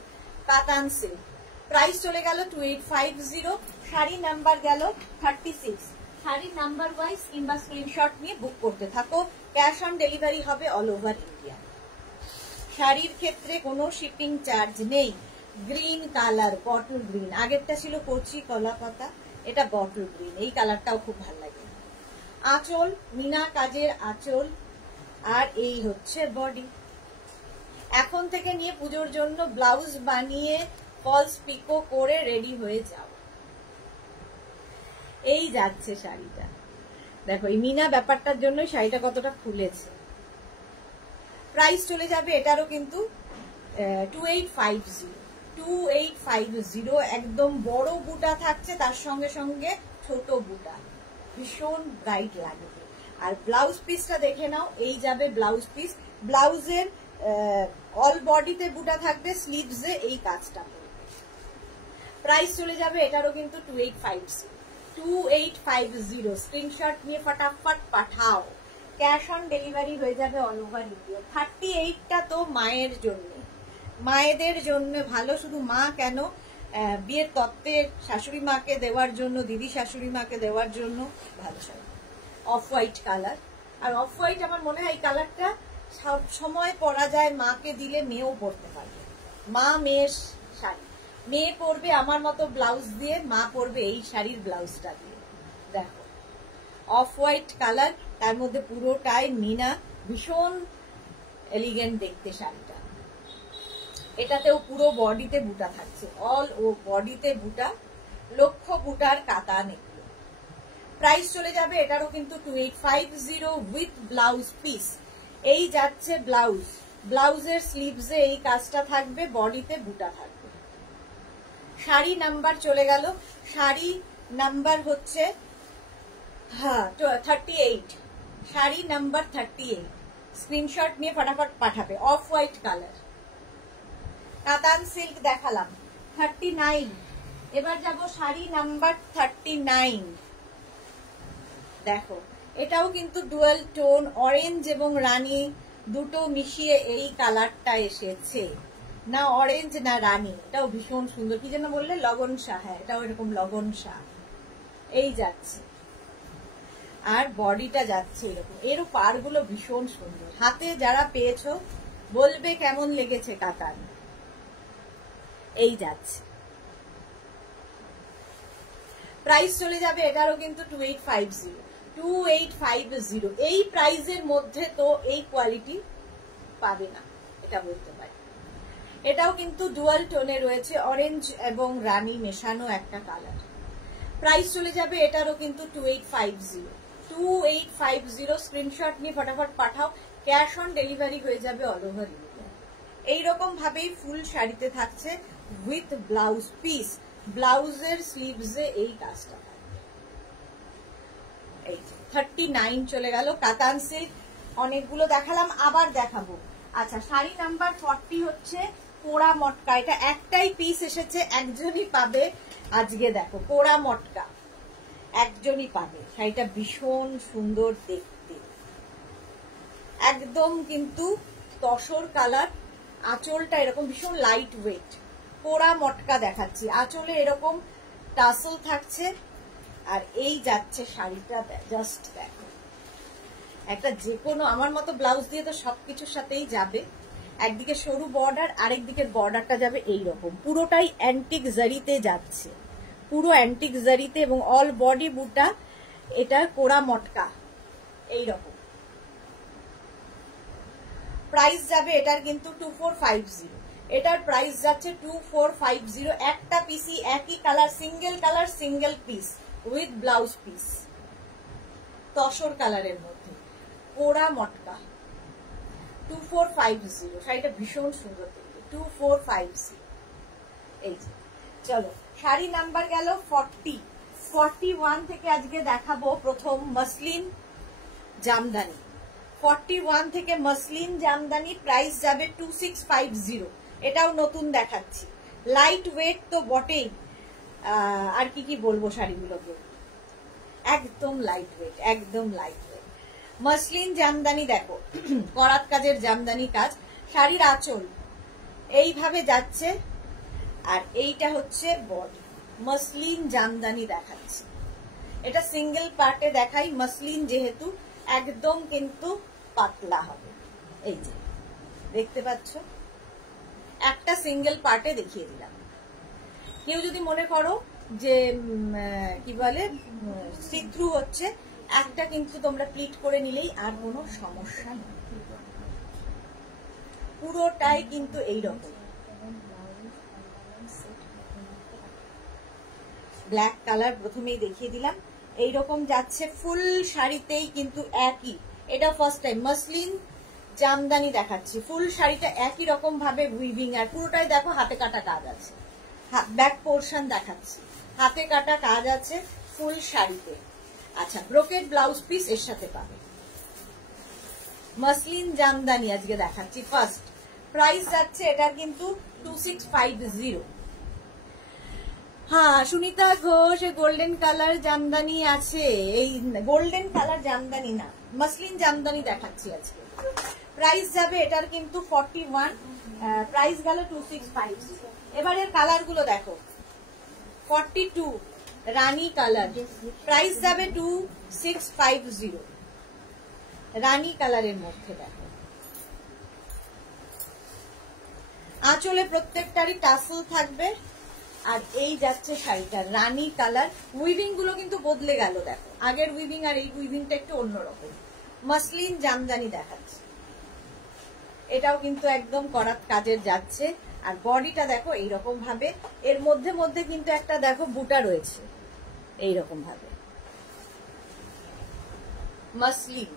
কাতান সিল্ক, প্রাইস চলে গেল 2850, শাড়ি নাম্বার গেল 36। শাড়ি নাম্বার ওয়াইজ কিংবা স্ক্রিনশট নিয়ে বুক করতে থাকো, ক্যাশ অন ডেলিভারি হবে অল ওভার ইন্ডিয়া। শাড়ির ক্ষেত্রে কোনো শিপিং চার্জ নেই। গ্রিন কালার, বটল গ্রিন, আগেরটা ছিল কচি কলা পাতা, এটা বটল গ্রিন, এই কালারটাও খুব ভালো লাগে। আঁচল মিনা কাজের আঁচল, আর এই হচ্ছে বডি। এখন থেকে নিয়ে পুজোর জন্য ব্লাউজ বানিয়ে ফলস পিকো করে রেডি হয়ে যাও। এই যাচ্ছে শাড়িটা, দেখো এই মিনা ব্যাপারটার জন্য শাড়িটা কতটা খুলেছে। প্রাইস চলে যাবে এটারও কিন্তু 2850, একদম বড় বুটা থাকছে, তার সঙ্গে সঙ্গে ছোট বুটা, ভীষণ ব্রাইট লাগবে। আর ব্লাউজ পিসটা দেখে নাও, এই যাবে ব্লাউজ পিস, ব্লাউজের অল বডিতে বুটা থাকবে, স্লিভসে এই কাজটা করবে। প্রাইস চলে যাবে এটারও কিন্তু 2850, স্ক্রিনশট নিয়ে ফটাফট পাঠাও, ক্যাশ অন ডেলিভারি হয়ে যাবে অল ওভার ইন্ডিয়া। 38টা তো মায়ের জন্য, মায়েদের জন্য ভালো, শুধু মা কেন, বিয়ের তত্ত্বে শাশুড়ি মাকে দেওয়ার জন্য, দিদি শাশুড়ি মাকে দেওয়ার জন্য ভালো শাড়ি। অফ হোয়াইট কালার, আর অফ হোয়াইট আমার মনে হয় এই কালারটা সব সময় পরা যায়, মাকে দিলে মেয়েও পরতে পারবে, মা মেয়ের শাড়ি। মেয়ে পরবে আমার মতো ব্লাউজ দিয়ে, মা পরবে এই শাড়ির ব্লাউজটা দিয়ে। দেখো অফ হোয়াইট কালার, তার মধ্যে পুরোটাই মিনা, ভীষণ এলিগেন্ট দেখতে শাড়িটা। এটাতেও পুরো বডিতে বুটা থাকছে, অল ও বডিতে বুটা, লক্ষ বুটার কাতান এগুলো। প্রাইস চলে যাবে এটারও কিন্তু 2850 উইথ ব্লাউজ পিস। এই যাচ্ছে ব্লাউজ, ব্লাউজের স্লিভসে এই কাজটা থাকবে, বডিতে বুটা থাকবে। শাড়ি নাম্বার চলে গেল, শাড়ি নাম্বার হচ্ছে 38, শাড়ি নাম্বার 38। স্ক্রিনশট নিয়ে ফটাফট পাঠাবে। অফ হোয়াইট কালার, কাতান সিল্ক দেখালাম 39। এবার যাব শাড়ি নাম্বার 39। দেখো এটাও কিন্তু ডুয়াল টোন, অরেঞ্জ এবং রানী দুটো মিশিয়ে এই কালারটা এসেছে, না অরেঞ্জ না রানী। এটাও ভীষণ সুন্দর, কি যেন বললে, লগন শাহ। হ্যাঁ এটাও এরকম লগন শাহ। এই যাচ্ছে, আর বডিটা যাচ্ছে এরকম। এরও পাড়গুলো ভীষণ সুন্দর। হাতে যারা পেয়েছো বলবে কেমন লেগেছে কাতান। এই যাচ্ছে, প্রাইস চলে যাবে এটারও কিন্তু 2850। এই প্রাইসের মধ্যে তো এই কোয়ালিটি পাবে না, এটা বলতে পারি। এটাও কিন্তু ডুয়াল টোনে রয়েছে, অরেঞ্জ এবং রানী মেশানো একটা কালার। প্রাইস চলে যাবে এটারও কিন্তু 2850। স্ক্রিনশট নিয়ে ফটাফট পাঠাও, ক্যাশ অন ডেলিভারি হয়ে যাবে অল ওভার ইন্ডিয়া। এইরকম ভাবেই ফুল শাড়িতে থাকছে উইথ ব্লাউজ পিস, ব্লাউজের স্লিভসে এই কাজটা থাকবে। এই 39 চলে গেল। কাতান সিল্ক অনেকগুলো দেখালাম, আবার দেখাবো। আচ্ছা শাড়ি নাম্বার 40 হচ্ছে পোড়া মটকা। এটা একটাই পিস এসেছে, একজনই পাবে আজকে। দেখো পোড়া মটকা একজনই পাবে। শাড়িটা ভীষণ সুন্দর দেখতে, একদম কিন্তু তসর কালার। আঁচলটা এরকম ভীষণ লাইট ওয়েট, পোড়া মটকা দেখাচ্ছি। আঁচলে এরকম টাসল থাকছে, আর এই যাচ্ছে শাড়িটা। জাস্ট দেখো, একটা যে কোনো আমার মতো ব্লাউজ দিয়ে তো সবকিছুর সাথেই যাবে। একদিকে সরু বর্ডার, আরেক দিকের বর্ডারটা যাবে এইরকম, পুরোটাই অ্যান্টিক জারিতে যাচ্ছে, পুরো অ্যান্টিক জারিতে, এবং অল বডি বুটা। এটা পোড়া মটকা এইরকম। প্রাইস যাবে এটার কিন্তু 2450। এটার প্রাইস যাচ্ছে 2450। একটা পিসি একই colour, single piece with blouse piece, tussar কালারের মধ্যে পোড়া মটকা 2450। শাড়িটা ভীষণ সুন্দর দেখতে, 2450। এই যে চলো শাড়ি নাম্বার গেল 41 থেকে আজকে দেখাবো প্রথম মসলিন জামদানি। 41 থেকে মসলিন জামদানি, প্রাইস যাবে 2650। এটাও নতুন দেখাচ্ছি, লাইট ওয়েট তো বটেই। আর কি বলবো শাড়িগুলোকে, একদম লাইট ওয়েট, একদম লাইট ওয়েট মসলিন জামদানি। দেখো করাত কাজের জামদানি কাজ। শাড়ির আঁচল এইভাবে যাচ্ছে, আর এইটা হচ্ছে বডি। মসলিন জামদানি দেখাচ্ছি, এটা সিঙ্গেল পার্টে দেখাই। মসলিন যেহেতু একদম কিন্তু পাতলা হবে। এই যে দেখতে পাচ্ছ, একটা সিঙ্গেল পার্টে দেখিয়ে দিলাম। কেউ যদি মনে করো যে কি বলে সিথ্রু হচ্ছে, একটা কিন্তু তোমরা প্লিট করে নিলেই আর কোনো সমস্যা নেই। পুরোটাই কিন্তু এইরকম ব্ল্যাক কালার প্রথমেই দেখিয়ে দিলাম। এইরকম যাচ্ছে ফুল শাড়িতেই কিন্তু একই। এটা ফার্স্ট টাইম মসলিন জামদানি দেখাচ্ছি। ফুল শাড়িটা একই রকম ভাবে উইভিং, আর পুরোটাই দেখো হাতে কাটা কাজ আছে। ব্যাক পোর্শন দেখাচ্ছি, হাতে কাটা কাজ আছে ফুল শাড়িতে। আচ্ছা ব্রোকেড ব্লাউজ পিস এর সাথে পাবে। মসলিন জামদানি আজকে দেখাচ্ছি ফার্স্ট। প্রাইস যাচ্ছে এটার কিন্তু 2650। হ্যাঁ সুনিতা ঘোষ, গোল্ডেন কালার জামদানি আছে। এই গোল্ডেন কালার জামদানি না, মসলিন জামদানি দেখাচ্ছি আজকে। প্রাইস যাবে এটার কিন্তু 41, প্রাইস গেল 2650। এবারের কালার গুলো দেখো, 42 রানী কালার, প্রাইস যাবে 2650। রানী কালারের মধ্যে দেখো, আঁচলে প্রত্যেকটারই টাসেল থাকবে, আর এই যাচ্ছে শাড়িটা রানী কালার। উইভিং গুলো কিন্তু বদলে গেল, দেখো আগের উইভিং আর এই উইভিংটা একটু অন্যরকম। মাসলিন জামদানি দেখাচ্ছে, এটাও কিন্তু একদম করাত কাজের যাচ্ছে। আর বডিটা দেখো এইরকম ভাবে, এর মধ্যে মধ্যে কিন্তু একটা দেখো বুটা রয়েছে এইরকম ভাবে। মাসলিন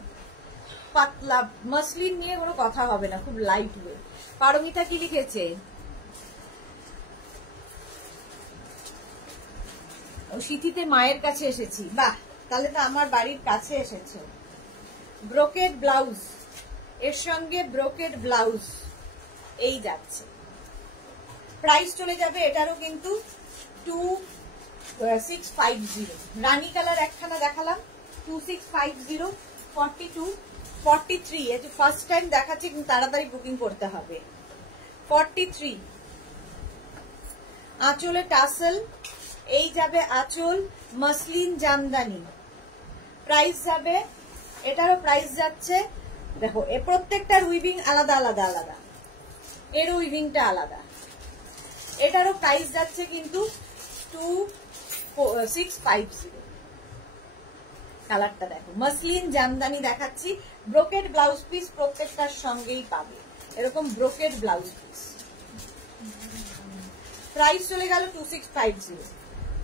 পাতলা, মাসলিন নিয়ে কোনো কথা হবে না, খুব লাইট ওয়েট। পারমিতা কি লিখেছে? শীতিতে মায়ের কাছে এসেছি, বাহ তাহলে তো আমার বাড়ির কাছে এসেছে। ব্রোকেড ব্লাউজ, এর সঙ্গে ব্রোকেড ব্লাউজ এই যাচ্ছে। প্রাইস চলে যাবে এটারও কিন্তু 2650। রানী কালার একখানা দেখালাম 2650, 42, 43। এটা ফার্স্ট টাইম দেখাচ্ছি, কিন্তু তাড়াতাড়ি বুকিং করতে হবে। 43 আঁচলে টাসেল, এই যাবে আঁচল, মাসলিন জামদানি। প্রাইস যাবে, এটারও প্রাইস যাচ্ছে, দেখো এ প্রত্যেকটার উইভিং আলাদা আলাদা আলাদা, এর উইভিংটা আলাদা। এটারও প্রাইস যাচ্ছে কিন্তু 2650। কালারটা দেখো, মাসলিন জামদানি দেখাচ্ছি। ব্রোকেড ব্লাউজ পিস প্রত্যেকটার সঙ্গেই পাবে, এরকম ব্রোকেড ব্লাউজ পিস। প্রাইস চলে গেল 2650।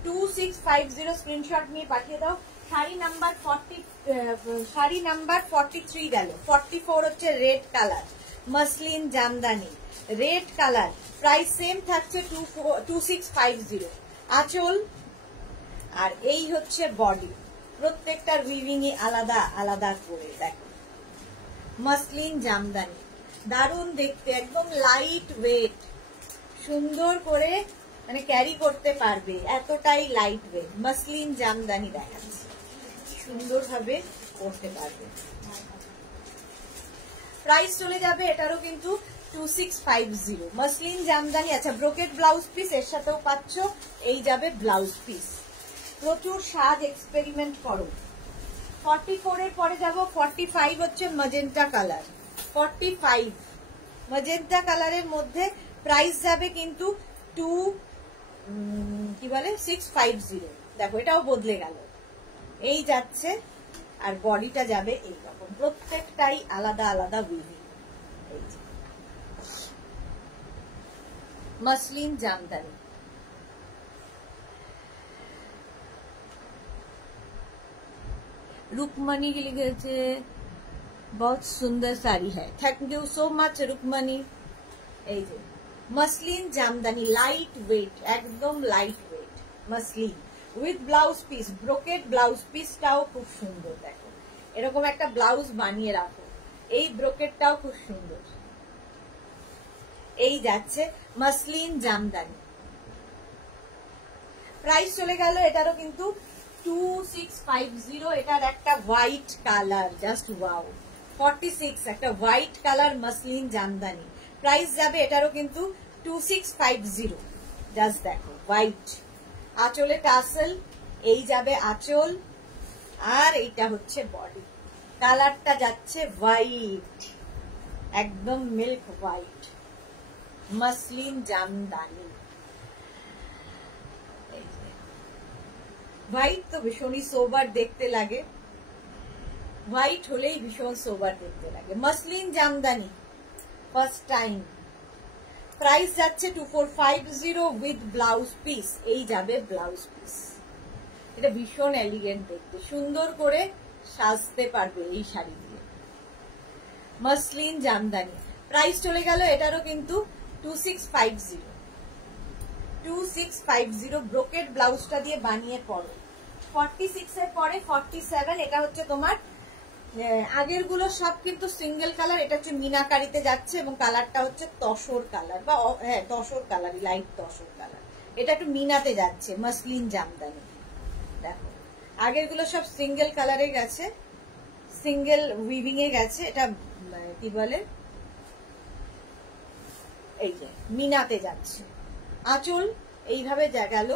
2650 স্ক্রিনশট নিয়ে পাঠিয়ে দাও। শাড়ি নাম্বার 43 গেল। 44 হচ্ছে red colour, muslin Jamdani red colour. Price same থাকছে 2650। আঁচল আর এই হচ্ছে বডি, প্রত্যেকটার উইভিং এ আলাদা আলাদা করে দেখো। মাসলিন জামদানি দারুণ দেখতে, একদম লাইট ওয়েট, সুন্দর করে মানে ক্যারি করতে পারবে, এতটাই লাইট ওয়েট। মাসলিন জামদানি দেখাচ্ছে, সুন্দরভাবে করতে পারবে। প্রাইস চলে যাবে এটারও কিন্তু 2650। মাসলিন জামদানি। আচ্ছা ব্রোকেড ব্লাউজ পিস এর সাথেও পাচ্ছ, এই যাবে ব্লাউজ পিস। প্রচুর সাজ এক্সপেরিমেন্ট করো। 44 এর পরে যাব 45 হচ্ছে ম্যাজেন্টা কালার। 45 ম্যাজেন্টা কালারের মধ্যে প্রাইস যাবে কিন্তু 650। দেখো এটাও বদলে গেল, এই যাচ্ছে। আর বডিটা যাবে এইরকম, প্রত্যেকটাই আলাদা আলাদা উইভিং। মাসলিন জামদানি। रुकमणी के लिखे बहुत सुंदर साड़ी है, thank you so much Rukmani. এই যে মাসলিন জামদানি, লাইট ওয়েট, একদম light weight muslin with blouse piece. Brocade blouse পিসটাও খুব সুন্দর, দেখো এরকম একটা ব্লাউজ বানিয়ে রাখো। এই ব্রোকেডটাও খুব সুন্দর, এই যাচ্ছে মাসলিন জামদানি। প্রাইস চলে গেল এটারও কিন্তু 2650। এটার একটা হোয়াইট কালার, জাস্ট ওয়াও। 46 একটা white colour muslin Jamdani. Price যাবে এটারও কিন্তু 2650। জাস্ট দেখো হোয়াইট, আঁচলে টাসেল, এই যাবে আঁচল, আর এইটা হচ্ছে বডি। কালারটা যাচ্ছে হোয়াইট, একদম milk white muslin Jamdani. White তো ভীষণই সোবার দেখতে লাগে, হোয়াইট হলেই ভীষণ সোবার দেখতে লাগে। Muslin Jamdani first time. Price যাচ্ছে 2450 উইথ ব্লাউজ পিস, এই যাবে ব্লাউজ পিস। এটা ভীষণ এলিগেন্ট দেখতে, সুন্দর করে সাজতে পারবে এই শাড়ি দিয়ে। মাসলিন জামদানি। প্রাইস চলে গেল এটারও কিন্তু 2650। 2650 ব্রোকেড ব্লাউজটা দিয়ে বানিয়ে পরো। 46 এর পরে 47, এটা হচ্ছে তোমার আগের গুলো সব কিন্তু সিঙ্গেল কালার, এটা হচ্ছে মিনাকারিতে যাচ্ছে এবং কালারটা হচ্ছে তসর কালার, বা হ্যাঁ tussar colour, light tussar colour. এটা একটু মিনাতে যাচ্ছে মাসলিন জামদানি। দেখো আগের গুলো সব সিঙ্গেল কালারে গেছে, সিঙ্গেল উইভিং এ গেছে। এটা কি বলে, এই যে মিনাতে যাচ্ছে। আঁচল এইভাবে গেল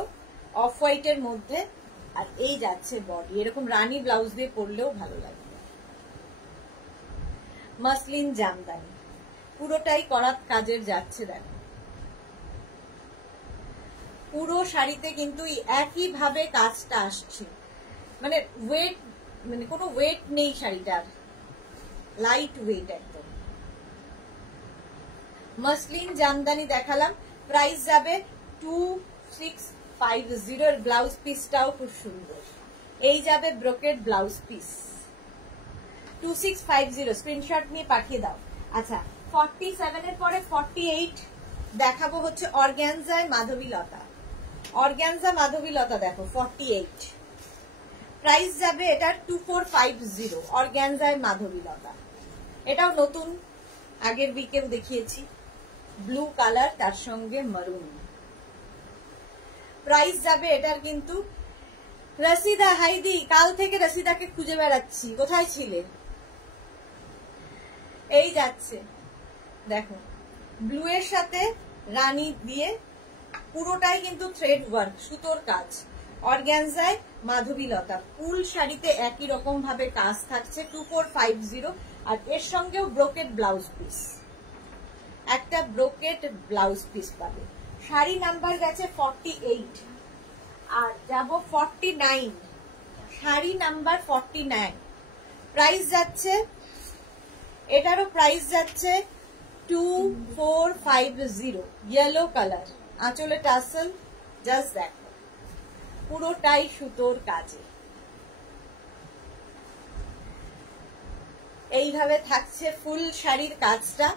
অফ হোয়াইটের মধ্যে, আর এই যাচ্ছে বডি। এরকম রানী ব্লাউজ দিয়ে পরলেও ভালো লাগবে। মাসলিন জামদানি পুরোটাই করাত কাজের যাচ্ছে। দেখো পুরো শাড়িতে কিন্তু একই ভাবে কাজটা আসছে, মানে ওয়েট, মানে কোনো ওয়েট নেই শাড়িটার, লাইট ওয়েট একদম। মসলিন জামদানি দেখালাম, প্রাইস যাবে 2650। এর ব্লাউজ পিসটাও খুব সুন্দর, এই যাবে ব্রোকেড ব্লাউজ পিস 2650, স্ক্রিনশট নিয়ে পাঠিয়ে দাও। আচ্ছা 47 এর পরে 48 দেখাবো হচ্ছে অর্গানজায় মাধবীলতা। অর্গানজা মাধবীলতা দেখো 48, প্রাইস যাবে এটার 2450। অর্গানজায় মাধবীলতা, এটাও নতুন, আগের উইকেও দেখিয়েছি, ব্লু কালার তার সঙ্গে মারুন। প্রাইস যাবে এটার কিন্তু, রসিদা হাইদি, কাল থেকে রসিদাকে খুঁজে বেড়াচ্ছি, কোথায় ছিলে? এই যাচ্ছে দেখো, ব্লু এর সাথে রানী দিয়ে, পুরোটাই কিন্তু থ্রেড ওয়ার্ক, সুতোর কাজ। অর্গানজায় মাধবীলতা, ফুল শাড়িতে একই রকম ভাবে কাজ থাকছে 2450। আর এর সঙ্গেও ব্রোকেড ব্লাউজ পিস, একটা ব্রোকেড ব্লাউজ পিস পাবে। শাড়ি নাম্বার গেছে 48, আর যাব 49, শাড়ি নাম্বার 49। প্রাইস যাচ্ছে, এটারও প্রাইস যাচ্ছে 2450। ইয়েলো কালার, আঁচলে টাসেল, জাস্ট দেখো পুরোটাই সুতোর কাজে। এইভাবে থাকছে ফুল শাড়ির কাজটা,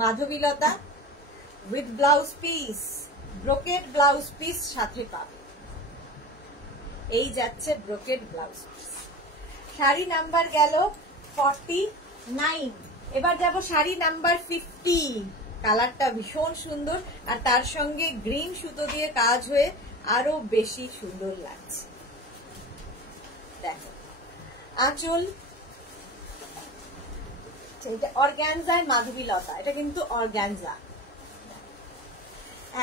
Madhabilata with blouse piece, brocade blouse piece সাথে পাবে। এই যাচ্ছে brocade blouse piece. Sari number গেল 49, এবার যাব শাড়ি নাম্বার 50। কালারটা ভীষণ সুন্দর, আর তার সঙ্গে গ্রিন সুতো দিয়ে কাজ হয়ে আরো বেশি সুন্দর লাগছে। দেখো আঁচল, এটা অর্গানজায় মাধবীলতা, এটা কিন্তু অর্গানজা,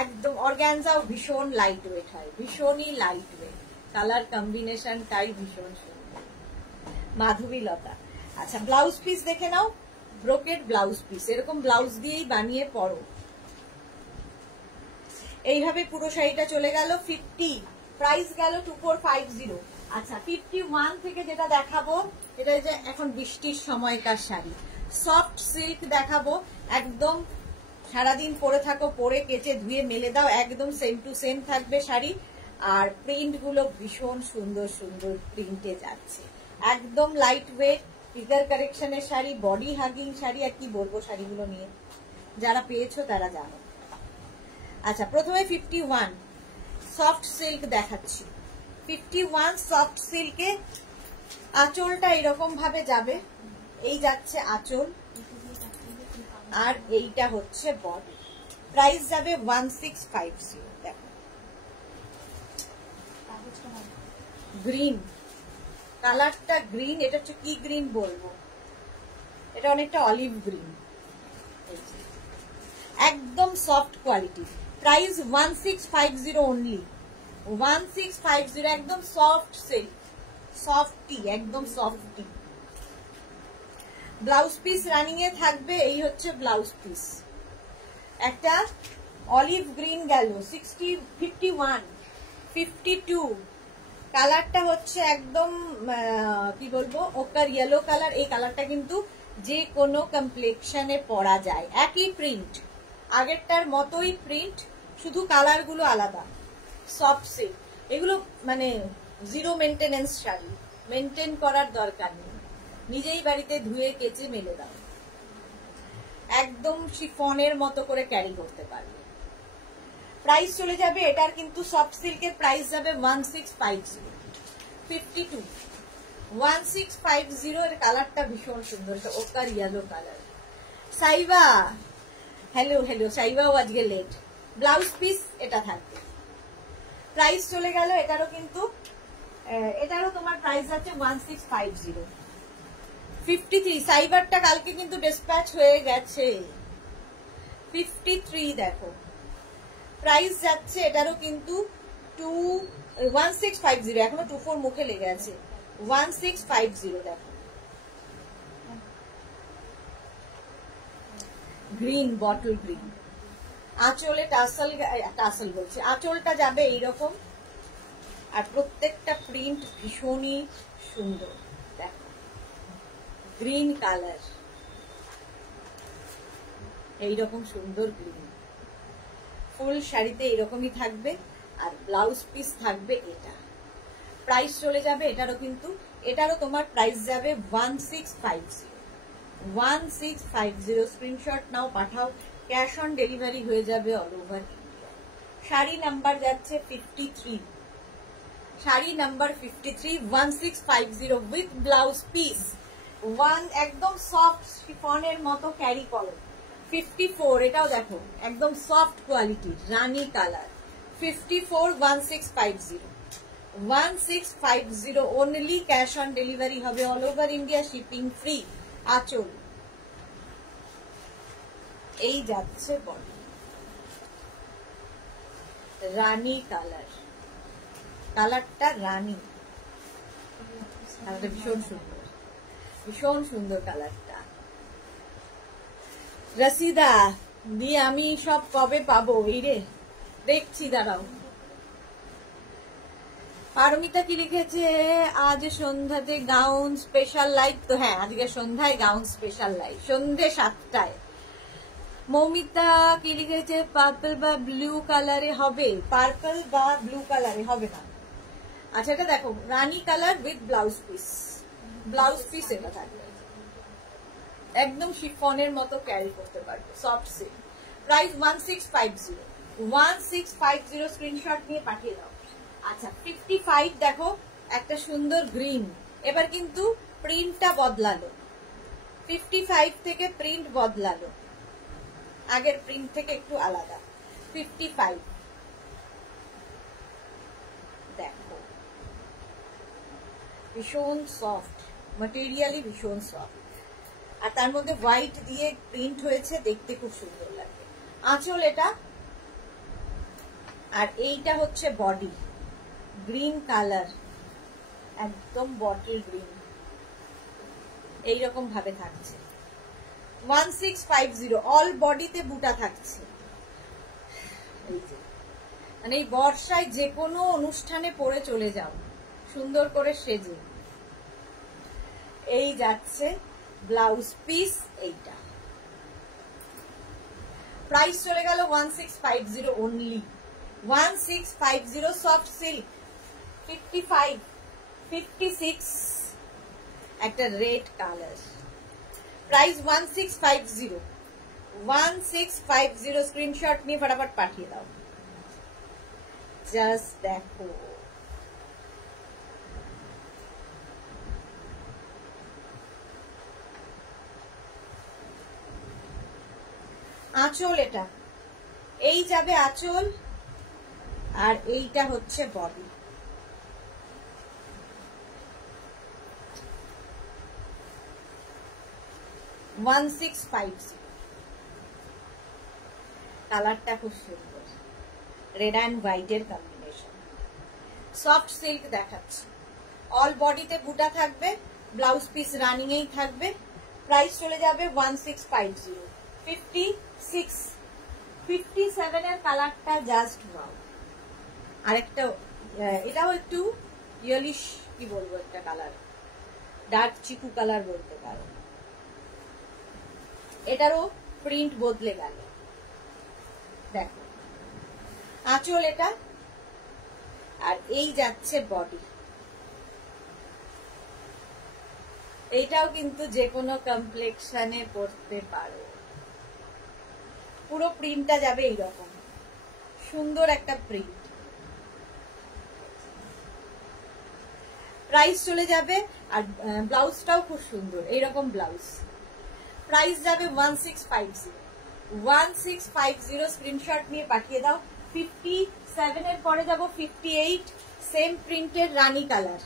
একদম অর্গানজাও ভীষণ লাইট ওয়েট হয়, ভীষণই লাইট ওয়েট, কালার কম্বিনেশনটাই ভীষণ সুন্দর, মাধবীলতা। আচ্ছা ব্লাউজ পিস দেখে নাও, ব্রোকেড ব্লাউজ পিস, এরকম ব্লাউজ দিয়েই বানিয়ে পরো। এইভাবে পুরো শাড়িটা চলে গেল 50, প্রাইস গেল 2450। আচ্ছা 51 থেকে যেটা দেখাবো, এটা যে এখন বৃষ্টির সময়কার শাড়ি, সফট সিল্ক দেখাবো, একদম সারাদিন পরে থাকো, পরে কেচে ধুয়ে মেলে দাও, একদম সেম টু সেম থাকবে শাড়ি। আর প্রিন্ট গুলো ভীষণ সুন্দর সুন্দর প্রিন্টে যাচ্ছে, একদম লাইট ওয়েট, ফিগার কারেকশনের শাড়ি, বডি হাগিং শাড়ি, আর কি বলবো শাড়িগুলো নিয়ে, যারা পেয়েছো তারা জানো। আচ্ছা প্রথমে 51 সফট সিল্ক দেখাচ্ছি। 51 সফট সিল্কে আঁচলটা এরকম ভাবে যাবে, এই যাচ্ছে আঁচল, আর এইটা হচ্ছে বডি। প্রাইস যাবে 1650। দেখো গ্রিন কালারটা, গ্রিন, এটা হচ্ছে কি গ্রিন বলবো, এটা অনেকটা অলিভ গ্রিন, একদম সফট কোয়ালিটি। প্রাইস 1650 অনলি, 1650, একদম সফট সিল্ক, সফটি, একদম সফটি। ব্লাউজ পিস রানিং এ থাকবে, এই হচ্ছে ব্লাউজ পিস। একটা অলিভ গ্রিন গেল 51, 52 কালারটা হচ্ছে একদম কি বলবো, ওকার ইয়েলো কালার। এই কালারটা কিন্তু যে কোনো কমপ্লেক্সনে পরা যায়, একই প্রিন্ট, আগেরটার মতোই প্রিন্ট, শুধু কালার গুলো আলাদা। সফট সিল্ক, এগুলো মানে জিরো মেনটেনেন্স শাড়ি, মেনটেন করার দরকার নেই, নিজেই বাড়িতে ধুয়ে কেচে মেলে দাও, একদম শিফনের মতো করে ক্যারি করতে পারবে। প্রাইস চলে যাবে এটার কিন্তু সফট সিল্কের প্রাইস যাবে 1650। 52 1650, এর কালারটা ভীষণ সুন্দর, এটা ওকার yellow colour. Saiba hello hello, সাইবাও আজকে লেট। ব্লাউজ পিস এটা থাকবে, প্রাইস চলে গেল এটারও কিন্তু, এটারও তোমার প্রাইস আছে 1650। 53 সাইবারটা কালকে কিন্তু ডিসপ্যাচ হয়ে গেছে। 53 দেখো প্রাইস যাচ্ছে এটারও কিন্তু 1650, এখনো 24 মুখে লেগে আছে। 1650 দেখো, গ্রিন, বটল গ্রিন। আঁচলে টাসেল বলছে, আঁচলটা যাবে এইরকম। আর প্রত্যেকটা প্রিন্ট ভীষণই সুন্দর। দেখো গ্রিন কালার, এইরকম সুন্দর গ্রিন, ফুল শাড়িতে এইরকমই থাকবে। আর ব্লাউজ পিস থাকবে এটা। প্রাইস চলে যাবে এটারও, কিন্তু এটারও তোমার প্রাইস যাবে 1650। 1650 স্ক্রিনশট নাও, পাঠাও। ক্যাশ অন ডেলিভারি হয়ে যাবে all over India. Sari number যাচ্ছে 53, sari number 53, 1650 with blouse piece. একদম সফট শিফনের মতো ক্যারি করো। 54, এটাও দেখো একদম soft quality, rani colour. 54, 1650, 1650 only. Cash on delivery হবে all over India, shipping free. আঁচল এই যাচ্ছে বডি, রানী কালার, কালারটা রানী, কালারটা ভীষণ সুন্দর, ভীষণ সুন্দর কালারটা। রসিদা দি আমি সব কবে পাবো? এই রে দেখছি, দাঁড়াও। পারমিতা কি লিখেছে? আজ সন্ধ্যাতে গাউন স্পেশাল লাইভ। তো হ্যাঁ, আজকে সন্ধ্যায় গাউন স্পেশাল লাইভ, সন্ধ্যে 7টায়। মৌমিতা কি লিখেছে? পার্পল বা ব্লু কালারে হবে? পার্পল বা ব্লু কালারে হবে না। আচ্ছা, এটা দেখো rani colour with blouse piece, blouse piece এটা থাকবে, একদম শিফনের মতো ক্যারি করতে পারবে, সফট সিল্ক। প্রাইস 1650, 1650 স্ক্রিনশট নিয়ে পাঠিয়ে দাও। আচ্ছা 55 দেখো, একটা সুন্দর গ্রিন। এবার কিন্তু প্রিন্টটা বদলালো, 55 থেকে প্রিন্ট বদলালো, আগের প্রিন্ট থেকে একটু আলাদা। 55 দেখো, ভীষণ সফট ম্যাটেরিয়ালি, ভীষণ সফট। আর তার মধ্যে হোয়াইট দিয়ে প্রিন্ট হয়েছে, দেখতে খুব সুন্দর লাগে। আঁচল এটা, আর এইটা হচ্ছে বডি, গ্রিন কালার, একদম বটল গ্রিন, এইরকম ভাবে থাকছে। 1650 অল বডিতে বুটা থাকছে। এই যে মানে এই বর্ষায় যে কোনো অনুষ্ঠানে পরে চলে যাও সুন্দর করে সেজে। এই যাচ্ছে ব্লাউজ পিস, এইটা প্রাইস চলে গেল 1650 অনলি, 1650 সফট সিল্ক। 55, 56 একটা রেড কালার, প্রাইস 1650, 1650 স্ক্রিনশট নিয়ে ফটাফট পাঠিয়ে দাও। জাস্ট দেখো, আঁচল এটা, এই যাবে আঁচল, আর এইটা হচ্ছে বডি। কালারটা খুব সুন্দর, রেড অ্যান্ড হোয়াইট এর কম্বিনেশন, সফট সিল্ক দেখাচ্ছে। অল বডিতে বুটা থাকবে, ব্লাউজ পিস রানিং এই থাকবে। প্রাইস চলে যাবে 1650। 56, 57 এর কালারটা জাস্ট ওয়াও। আরেকটা এটাও একটু ইয়েলিশ, কি বলবো, একটা কালার, ডার্ক চিকু কালার বলতে পারো। এটারও প্রিন্ট বদলে গেল, দেখো আঁচল এটা, আর এই যাচ্ছে বডি। এইটাও কিন্তু যে কোনো কমপ্লেক্সনে পরতে পারো, পুরো প্রিন্টটা যাবে এইরকম সুন্দর একটা প্রিন্ট। প্রাইস চলে যাবে, আর ব্লাউজটাও খুব সুন্দর, এইরকম ব্লাউজ। প্রাইস যাবে 1650, 1650 স্ক্রিনশট নিয়ে পাঠিয়ে দাও। 57 এর পরে যাব 58, সেম প্রিন্টের রানী কালার।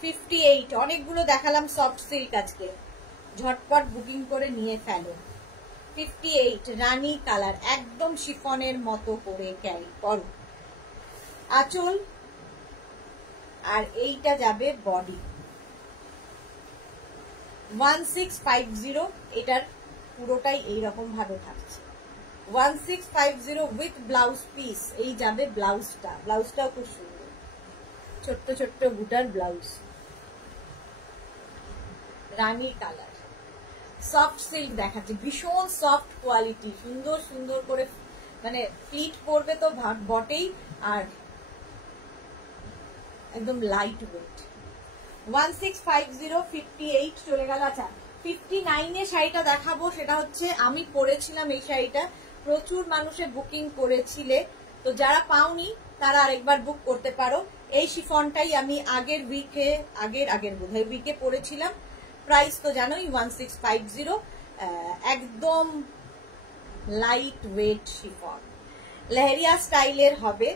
58 অনেকগুলো দেখালাম সফট সিল্ক, আজকে ঝটপট বুকিং করে নিয়ে ফেলো। 58 রানী কালার, একদম শিফনের মতো করে ক্যারি করো। আঁচল, আর এইটা যাবে বডি। 1650 এটার পুরোটাই এইরকম ভাবে থাকছে, 1650 উইথ ব্লাউজ পিস। এই যাবে ব্লাউজটাও খুব সুন্দর, ছোট্ট ছোট্ট বুটার ব্লাউজ, রানী কালার, সফট সিল্ক দেখাচ্ছে, ভীষণ সফট কোয়ালিটি, সুন্দর সুন্দর করে মানে প্লিট করবে তো বটেই, আর একদম লাইট ওয়েট। 1650 58 চলে গেল। আচ্ছা 59 এ শাড়িটা দেখাবো, সেটা হচ্ছে আমি পরেছিলাম এই শাড়িটা, প্রচুর মানুষে বুকিং করেছিলে, তো যারা পাওনি তারা আরেকবার বুক করতে পারো। এই শিফনটাই আমি আগের বোধহয় উইকে পরেছিলাম। প্রাইস তো জানোই 1650, একদম লাইট ওয়েট শিফন, লেহেরিয়া স্টাইলের হবে।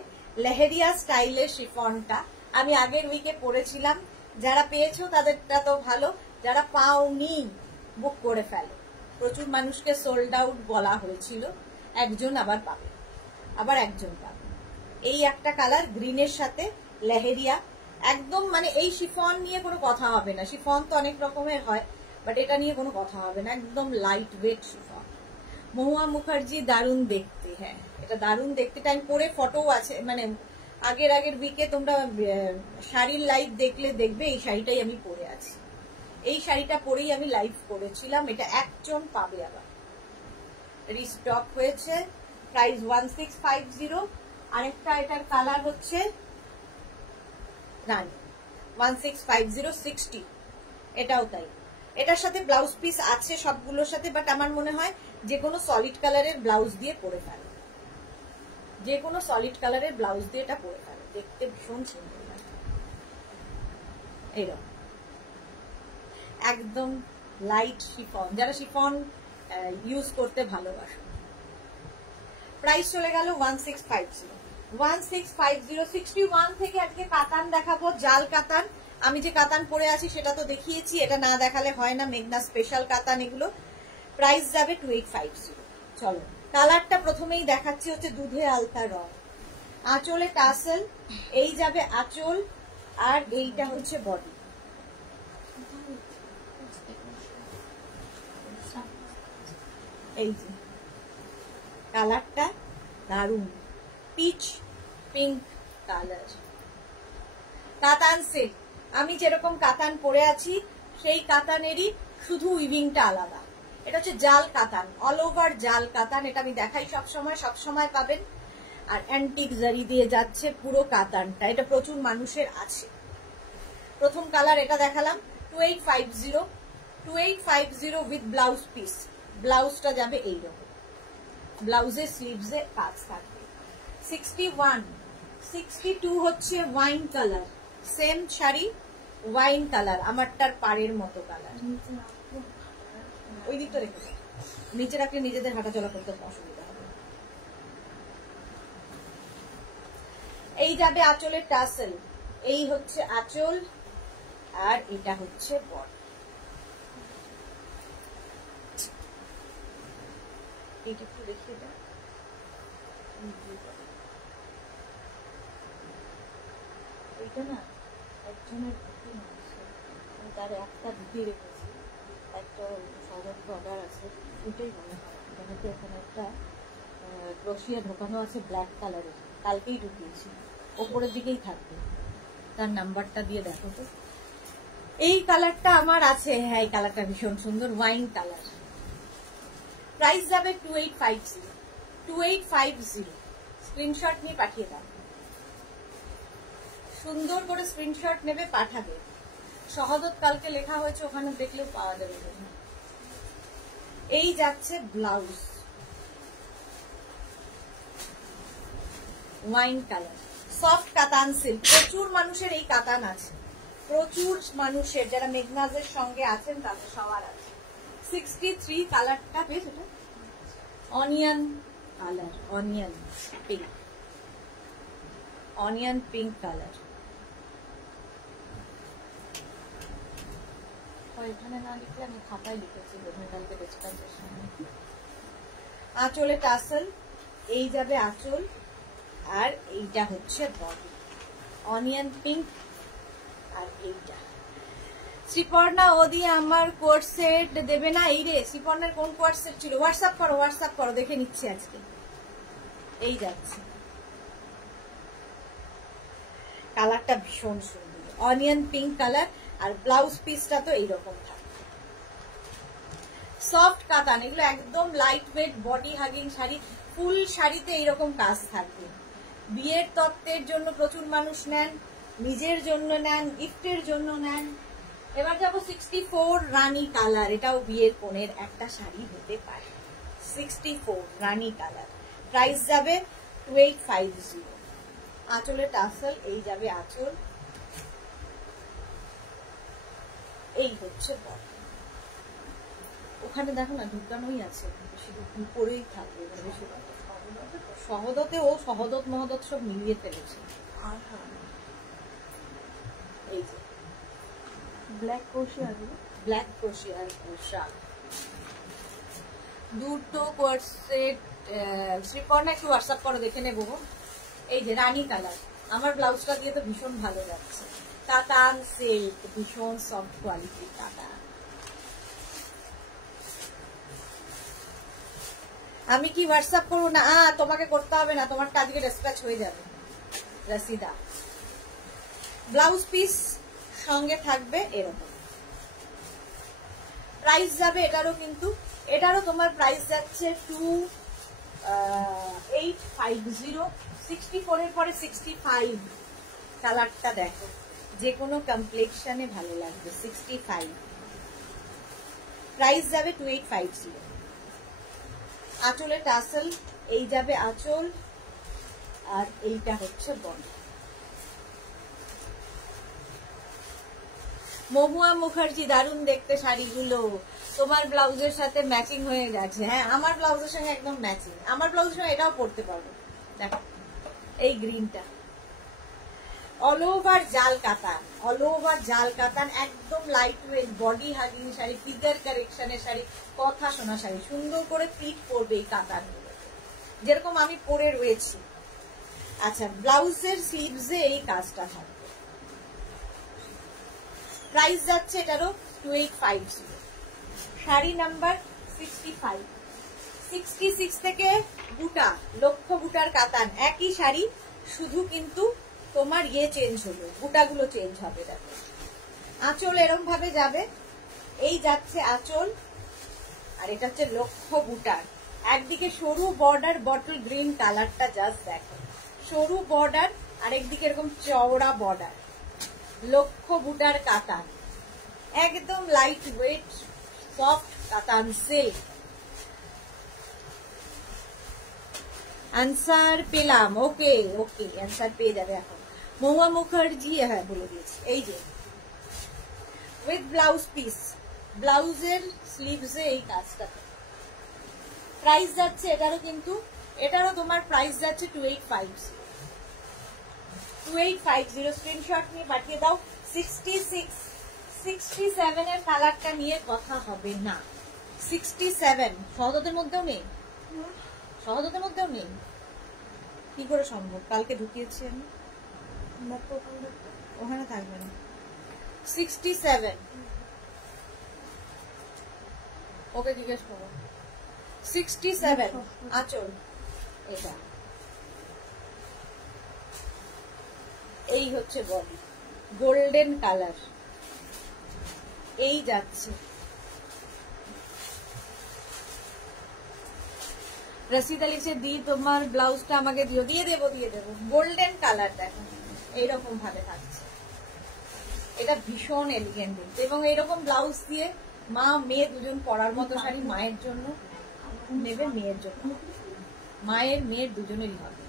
লেহেরিয়া স্টাইলের শিফনটা আমি আগের উইকে পরেছিলাম, যারা পেয়েছো তাদেরটা তো ভালো, যারা পাওনি বুক করে ফেলো। প্রচুর মানুষকে সোল্ড আউট বলা হয়েছিল, একজন আবার পাবে, আবার একজন পাবে। এই একটা কালার গ্রিনের সাথে লেহেরিয়া, একদম মানে এই শিফন নিয়ে কোনো কথা হবে না, শিফন তো অনেক রকমের হয়, বাট এটা নিয়ে কোনো কথা হবে না, একদম লাইট ওয়েট শিফন। মহুয়া মুখার্জি, দারুণ দেখতে। হ্যাঁ এটা দারুণ দেখতে, টাইম পরে ফটো আছে, মানে আগের উইকে তোমরা শাড়ির লাইভ দেখলে দেখবে এই শাড়িটাই আমি পরে আছি, এই শাড়িটা পরেই আমি লাইভ করেছিলাম। এটা একজন পাবে, আবার রিস্টক হয়েছে। প্রাইস 1650। আরেকটা এটার কালার হচ্ছে রানী, 1650 60, এটাও তাই। এটার সাথে ব্লাউজ পিস আছে সবগুলোর সাথে, বাট আমার মনে হয় যে কোনো সলিড কালারের ব্লাউজ দিয়ে পরে ফেলো, যে কোনো সলিড কালারের ব্লাউজ দিয়ে এটা পরে ফেলো, দেখতে ভীষণ সুন্দর লাগে। এইরকম একদম লাইট শিফন, যারা শিফন ইউজ করতে ভালোবাসো। প্রাইস চলে গেল 1650। 1650 61 থেকে আজকে কাতান দেখাবো, জাল কাতান। আমি যে কাতান পরে আছি সেটা তো দেখিয়েছি, এটা না দেখালে হয় না, মেঘনা স্পেশাল কাতান এগুলো। প্রাইস যাবে 2850। চলো কালারটা প্রথমেই দেখাচ্ছি, হচ্ছে দুধে আলতা রং, আঁচলে টাসেল, এই যাবে আঁচল, আর এইটা হচ্ছে বডি। এই যে কালারটা দারুণ, পিচ পিঙ্ক কালার, কাতান সিল্ক। আমি যেরকম কাতান পরে আছি সেই কাতানেরই শুধু উইভিংটা আলাদা। এটা হচ্ছে জাল কাতান, অল ওভার জাল কাতান, এটা আমি দেখাই সবসময় পাবেন। আর অ্যান্টিক জারি দিয়ে যাচ্ছে পুরো কাতানটা, এটা প্রচুর মানুষের আছে। প্রথম কালার এটা দেখালাম 2850 উইথ ব্লাউজ পিস, ব্লাউজটা যাবে এইরকম, ব্লাউজের স্লিভসে কাজ থাকবে। 61 62 হচ্ছে wine colour, same sari wine colour, আমারটার পাড়ের মতো কালার। ওই দিকটা রেখে নিচে রাখলে নিজেদের হাঁটাচলা করতে অসুবিধা হবে। এই যাবে আঁচলের টাসেল, এই হচ্ছে আঁচল, আর এটা হচ্ছে বডি। এইটা একটু দেখিয়ে দাও, এইটা না একজনের বুকিং আছে, তার একটা ঢুকিয়ে রেখেছি, একটা সৌরভ্য অর্ডার আছে, ওইটাই মনে হয়। এখানে তো এখানে একটা ক্রোশিয়া ঢোকানো আছে ব্ল্যাক কালারের, কালকেই ঢুকিয়েছি, ওপরের দিকেই থাকবে, তার নাম্বারটা দিয়ে দেখো তো। এই কালারটা আমার আছে, হ্যাঁ এই কালারটা ভীষণ সুন্দর, ওয়াইন কালার। প্রাইস যাবে 2850। স্ক্রিনশট নিয়ে পাঠিয়ে দাও, সুন্দর করে স্ক্রিনশট নেবে পাঠাবে। সহদত কালকে লেখা হয়েছে, ওখানে দেখলেও পাওয়া যাবে। এই যাচ্ছে blouse, wine colour, soft katan silk. প্রচুর মানুষের এই কাতান আছে, প্রচুর মানুষের, যারা মেঘনাজের সঙ্গে আছেন তাদের সবার আছে। 63 কালারটা বেশ, এটা onion colour, onion pink, onion pink colour. এখানে না লিখলে আমি খাতায় লিখেছি, কালকে ডিসপ্যাচের সময়। আঁচলে টাসেল, এই যাবে আঁচল, আর এইটা হচ্ছে বডি, অনিয়ন পিঙ্ক, আর এইটা শ্রীপর্ণা ওদি আমার কোর্স সেট দেবে না? এই রে, শ্রীপর্ণার কোন কোর্স সেট ছিল? হোয়াটসঅ্যাপ করো, দেখে নিচ্ছি আজকে। এই যাচ্ছে, কালারটা ভীষণ সুন্দর, অনিয়ন পিঙ্ক কালার। আর ব্লাউজ পিসটা তো এইরকম থাকে, সফট কাতান, এগুলো একদম light weight body hugging sari. Full শাড়িতে এইরকম কাজ থাকবে। বিয়ের তত্ত্বের জন্য প্রচুর মানুষ নেন, নিজের জন্য নেন, গিফটের জন্য নেন। এবার যাবো 64 রানী কালার, এটাও বিয়ের কোণের একটা শাড়ি হতে পারে। 64 রানী কালার, প্রাইস যাবে 2850। আঁচলের টাসেল, এই যাবে আঁচল, এই হচ্ছে বডি। ওখানে দেখো না ঢুকানোই আছে, উপরেই থাকবে, বেশি সহদতে ও সহদত মহদত সব মিলিয়ে ফেলেছে। এই যে ব্ল্যাক ক্রোশিয়ার শাল, দুটো কোর্সেট। শ্রীপর্ণা একটু হোয়াটসঅ্যাপ করো, দেখে নেবো। এই যে রানী কালার, আমার ব্লাউজটা দিয়ে তো ভীষণ ভালো যাচ্ছে। কাতান সিল্ক, ভীষণ সফট কোয়ালিটির কাতান। আমি কি হোয়াটসঅ্যাপ করবো না? তোমাকে করতে হবে না, তোমার কাজকে ডিসপ্যাচ হয়ে যাবে। রসিদা, ব্লাউজ পিস সঙ্গে থাকবে এরকম। প্রাইস যাবে এটারও, কিন্তু এটারও তোমার প্রাইস যাচ্ছে 2850। 64 এর পরে 65। কালারটা দেখো, যে কোনো কমপ্লেক্সনে ভালো লাগবে। 65 প্রাইস যাবে 2850। আঁচলের টাসেল, এই যাবে আঁচল, আর এইটা হচ্ছে বডি। মহুয়া মুখার্জি, দারুণ দেখতে শাড়িগুলো, তোমার ব্লাউজের সাথে ম্যাচিং হয়ে গেছে। হ্যাঁ, আমার ব্লাউজের সঙ্গে একদম ম্যাচিং। আমার ব্লাউজের সঙ্গে এটাও পরতে পারবো। দেখো এই গ্রিনটা, অল ওভার জাল কাতান, একদম light weight body hugging sari, figure কারেকশনের শাড়ি, কথা শোনা শাড়ি। সুন্দর করে পিট পরবে এই কাতান গুলো, যেরকম আমি পরে রয়েছি। আচ্ছা, ব্লাউজের স্লিভসে এই কাজটা থাকবে। প্রাইস যাচ্ছে এটারও 2850। শাড়ি নাম্বার 65। 66 থেকে বুটা, লক্ষ্য বুটার কাতান, একই শাড়ি, শুধু কিন্তু তোমার ইয়ে চেঞ্জ হলো, বুটাগুলো চেঞ্জ হবে। দেখো আঁচল এরকম ভাবে যাবে, এই যাচ্ছে আঁচল, আর এটা হচ্ছে লক্ষ্য বুটার। একদিকে সরু বর্ডার, বটল গ্রিন কালারটা জাস্ট দেখো, সরু বর্ডার, আর একদিকে এরকম চওড়া বর্ডার, লক্ষ্য বুটার কাতান, একদম light wait soft katan silk. Answer পেলাম, ওকে আনসার পেয়ে যাবে এখন। মহুয়া মুখার্জি, হ্যাঁ বলে দিয়েছি। এই যে উইথ ব্লাউজ পিস, ব্লাউজের স্লিভসে এই কাজটা। প্রাইস যাচ্ছে এটারও, কিন্তু এটারও তোমার প্রাইস যাচ্ছে 2850। স্ক্রিনশট নিয়ে পাঠিয়ে দাও। 66, 67 এর কালারটা নিয়ে কথা হবে না। 67 সহদতের মধ্যেও নেই, কি করে সম্ভব? কালকে ঢুকিয়েছি আমি, ওখানে থাকবে না। 67, ওকে জিজ্ঞেস করো। 67 আঁচল, এটা এই হচ্ছে বডি, গোল্ডেন কালার, এই যাচ্ছে। রসিদা লিখছে, দি তোমার ব্লাউজটা আমাকে দিও। দিয়ে দেবো। গোল্ডেন কালার দেখো, এইরকম ভাবে থাকছে। এটা ভীষণ এলিগেন্ট, এবং এইরকম ব্লাউজ দিয়ে মা মেয়ে দুজন পরার মতো শাড়ি মায়ের জন্য নেবে, মেয়ের জন্য, মেয়ের দুজনেরই হবে।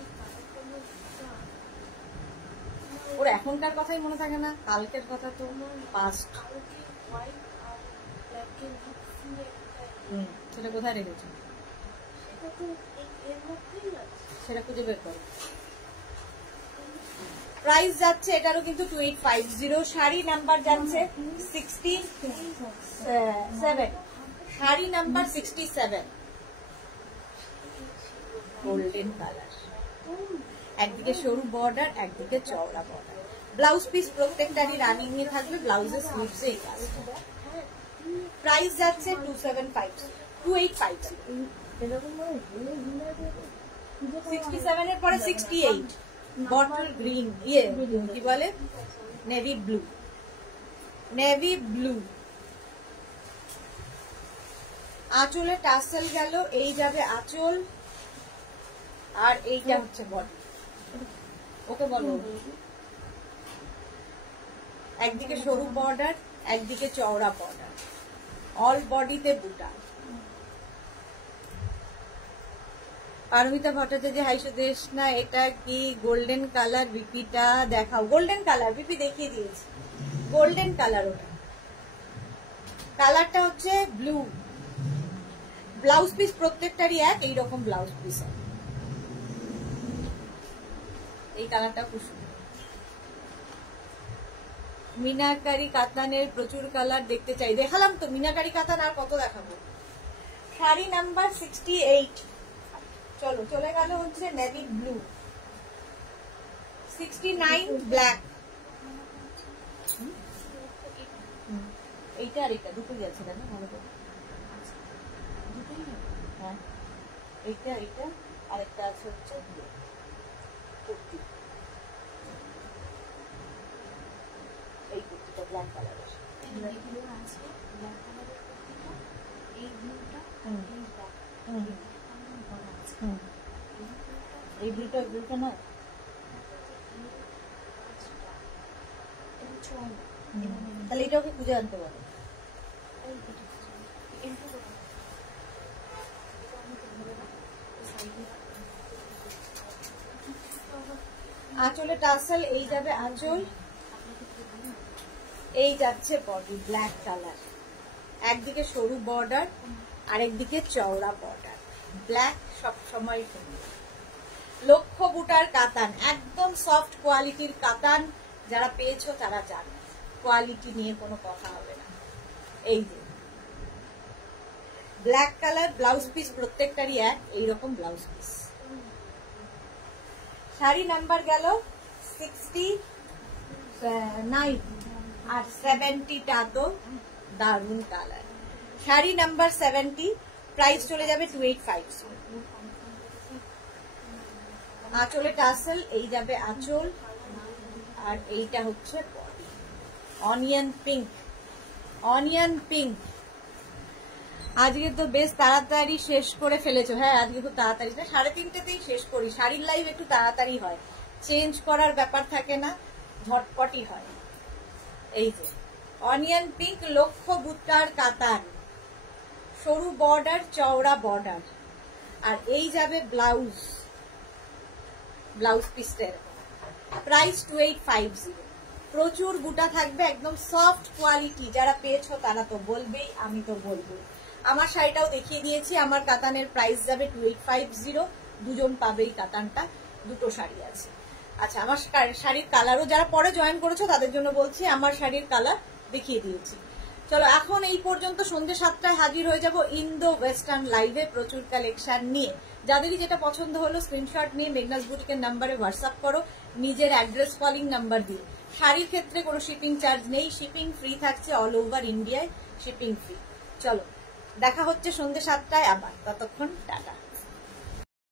ওর এখনকার কথাই মনে থাকে না, কালকের কথা তো পাস্ট। সেটা কোথায় রেখেছো? সেটা খুঁজে বের করো। প্রাইস যাচ্ছে এটারও কিন্তু 2850। শাড়ি নাম্বার যাচ্ছে 67, শাড়ি নাম্বার 67, গোল্ডেন কালার, একদিকে সরু বর্ডার, একদিকে চওড়া বর্ডার। ব্লাউজ পিস প্রত্যেকটারই রানিং এ থাকবে, ব্লাউজের স্লিভসে এই কাজ। প্রাইস যাচ্ছে 285 67 এর পরে 68 বটল গ্রিন কি বলে নেভি ব্লু। আঁচলে টাসেল গেল, এই যাবে আঁচল, আর এইটা হচ্ছে বডি। ওকে বলো, একদিকে সরু বর্ডার, একদিকে চওড়া বর্ডার, অল বডিতে বুটা। পারমিতা ভট্টাচার্য হাই সুদেশ না, এটা কি গোল্ডেন কালার? বিপিটা দেখাও। গোল্ডেন কালার বিপি দেখিয়ে দিয়েছি, গোল্ডেন কালার। ওটা কালারটা হচ্ছে ব্লু। ব্লাউজ পিস প্রত্যেকটারই এক এইরকম ব্লাউজ পিস। এই কালারটা খুব সুন্দর। মিনাকারি কাতানের প্রচুর কালার দেখতে চাই। দেখালাম তো মিনাকারি কাতান, আর কত দেখাবো। শাড়ি নাম্বার 68। চলো চলে গেল হচ্ছে নেভি ব্লু। 69 ব্ল্যাক। এইটা আর এটা দুটো গেছে না ভালো করে। হ্যাঁ এইটা এইটা আরেকটা আছে হচ্ছে কুর্তি। এই কুর্তিটা ব্ল্যাক কালারের। এই ব্লুটা না, তাহলে এটা ওকে খুঁজে আনতে পারো। আঁচলে টাসেল, এই যাবে আঁচল, এই যাচ্ছে বডি ব্ল্যাক কালার। একদিকে সরু বর্ডার, আরেকদিকে চওড়া বর্ডার। ব্ল্যাক সব সময় সুন্দর। লক্ষ্য বুটার কাতান, একদম সফট কোয়ালিটির কাতান। যারা পেয়েছো তারা জানে, কোয়ালিটি নিয়ে কোনো কথা হবে না। এই যে ব্ল্যাক কালার, ব্লাউজ পিস প্রত্যেকটারই এক এইরকম ব্লাউজ পিস। শাড়ি নাম্বার গেল 69 আর 70টা তো দারুন কালার। শাড়ি নাম্বার 70, প্রাইস চলে যাবে 285। আঁচলে টাসেল, এই যাবে আঁচল, আর এইটা হচ্ছে বডি। Onion pink. আজকে তো বেশ তাড়াতাড়ি শেষ করে ফেলেছো। হ্যাঁ আজকে খুব তাড়াতাড়ি, 3:30তেই শেষ করি। শাড়ির লাইভ একটু তাড়াতাড়ি হয়, চেঞ্জ করার ব্যাপার থাকে না, ঝটপটই হয়। এই যে অনিয়ন পিঙ্ক, লক্ষ্য বুটার কাতান, সরু বর্ডার চওড়া বর্ডার, আর এই যাবে ব্লাউজ পিসের। প্রাইস 2850। প্রচুর বুটা থাকবে, একদম সফট কোয়ালিটি। যারা পেয়েছো তারা তো বলবেই, আমি তো বলবো। আমার শাড়িটাও দেখিয়ে দিয়েছি। আমার কাতানের প্রাইস যাবে 2850। দুজন পাবেই কাতানটা, দুটো শাড়ি আছে। আচ্ছা, আমার শাড়ির কালারও যারা পরে জয়েন করেছো তাদের জন্য বলছি, আমার শাড়ির কালার দেখিয়ে দিয়েছি। চলো এখন এই পর্যন্ত। সন্ধ্যে 7টায় হাজির হয়ে যাব ইন্দো ওয়েস্টার্ন লাইভে প্রচুর কালেকশন নিয়ে। যাদেরই যেটা পছন্দ হলো স্ক্রিনশট নিয়ে মেঘনাস বুটিকের নাম্বারে হোয়াটসঅ্যাপ করো, নিজের অ্যাড্রেস কলিং নাম্বার দিয়ে। শাড়ির ক্ষেত্রে কোনো শিপিং চার্জ নেই, শিপিং ফ্রি থাকছে, অল ওভার ইন্ডিয়ায় শিপিং ফ্রি। চলো দেখা হচ্ছে সন্ধ্যে 7টায় আবার, ততক্ষণ টাটা।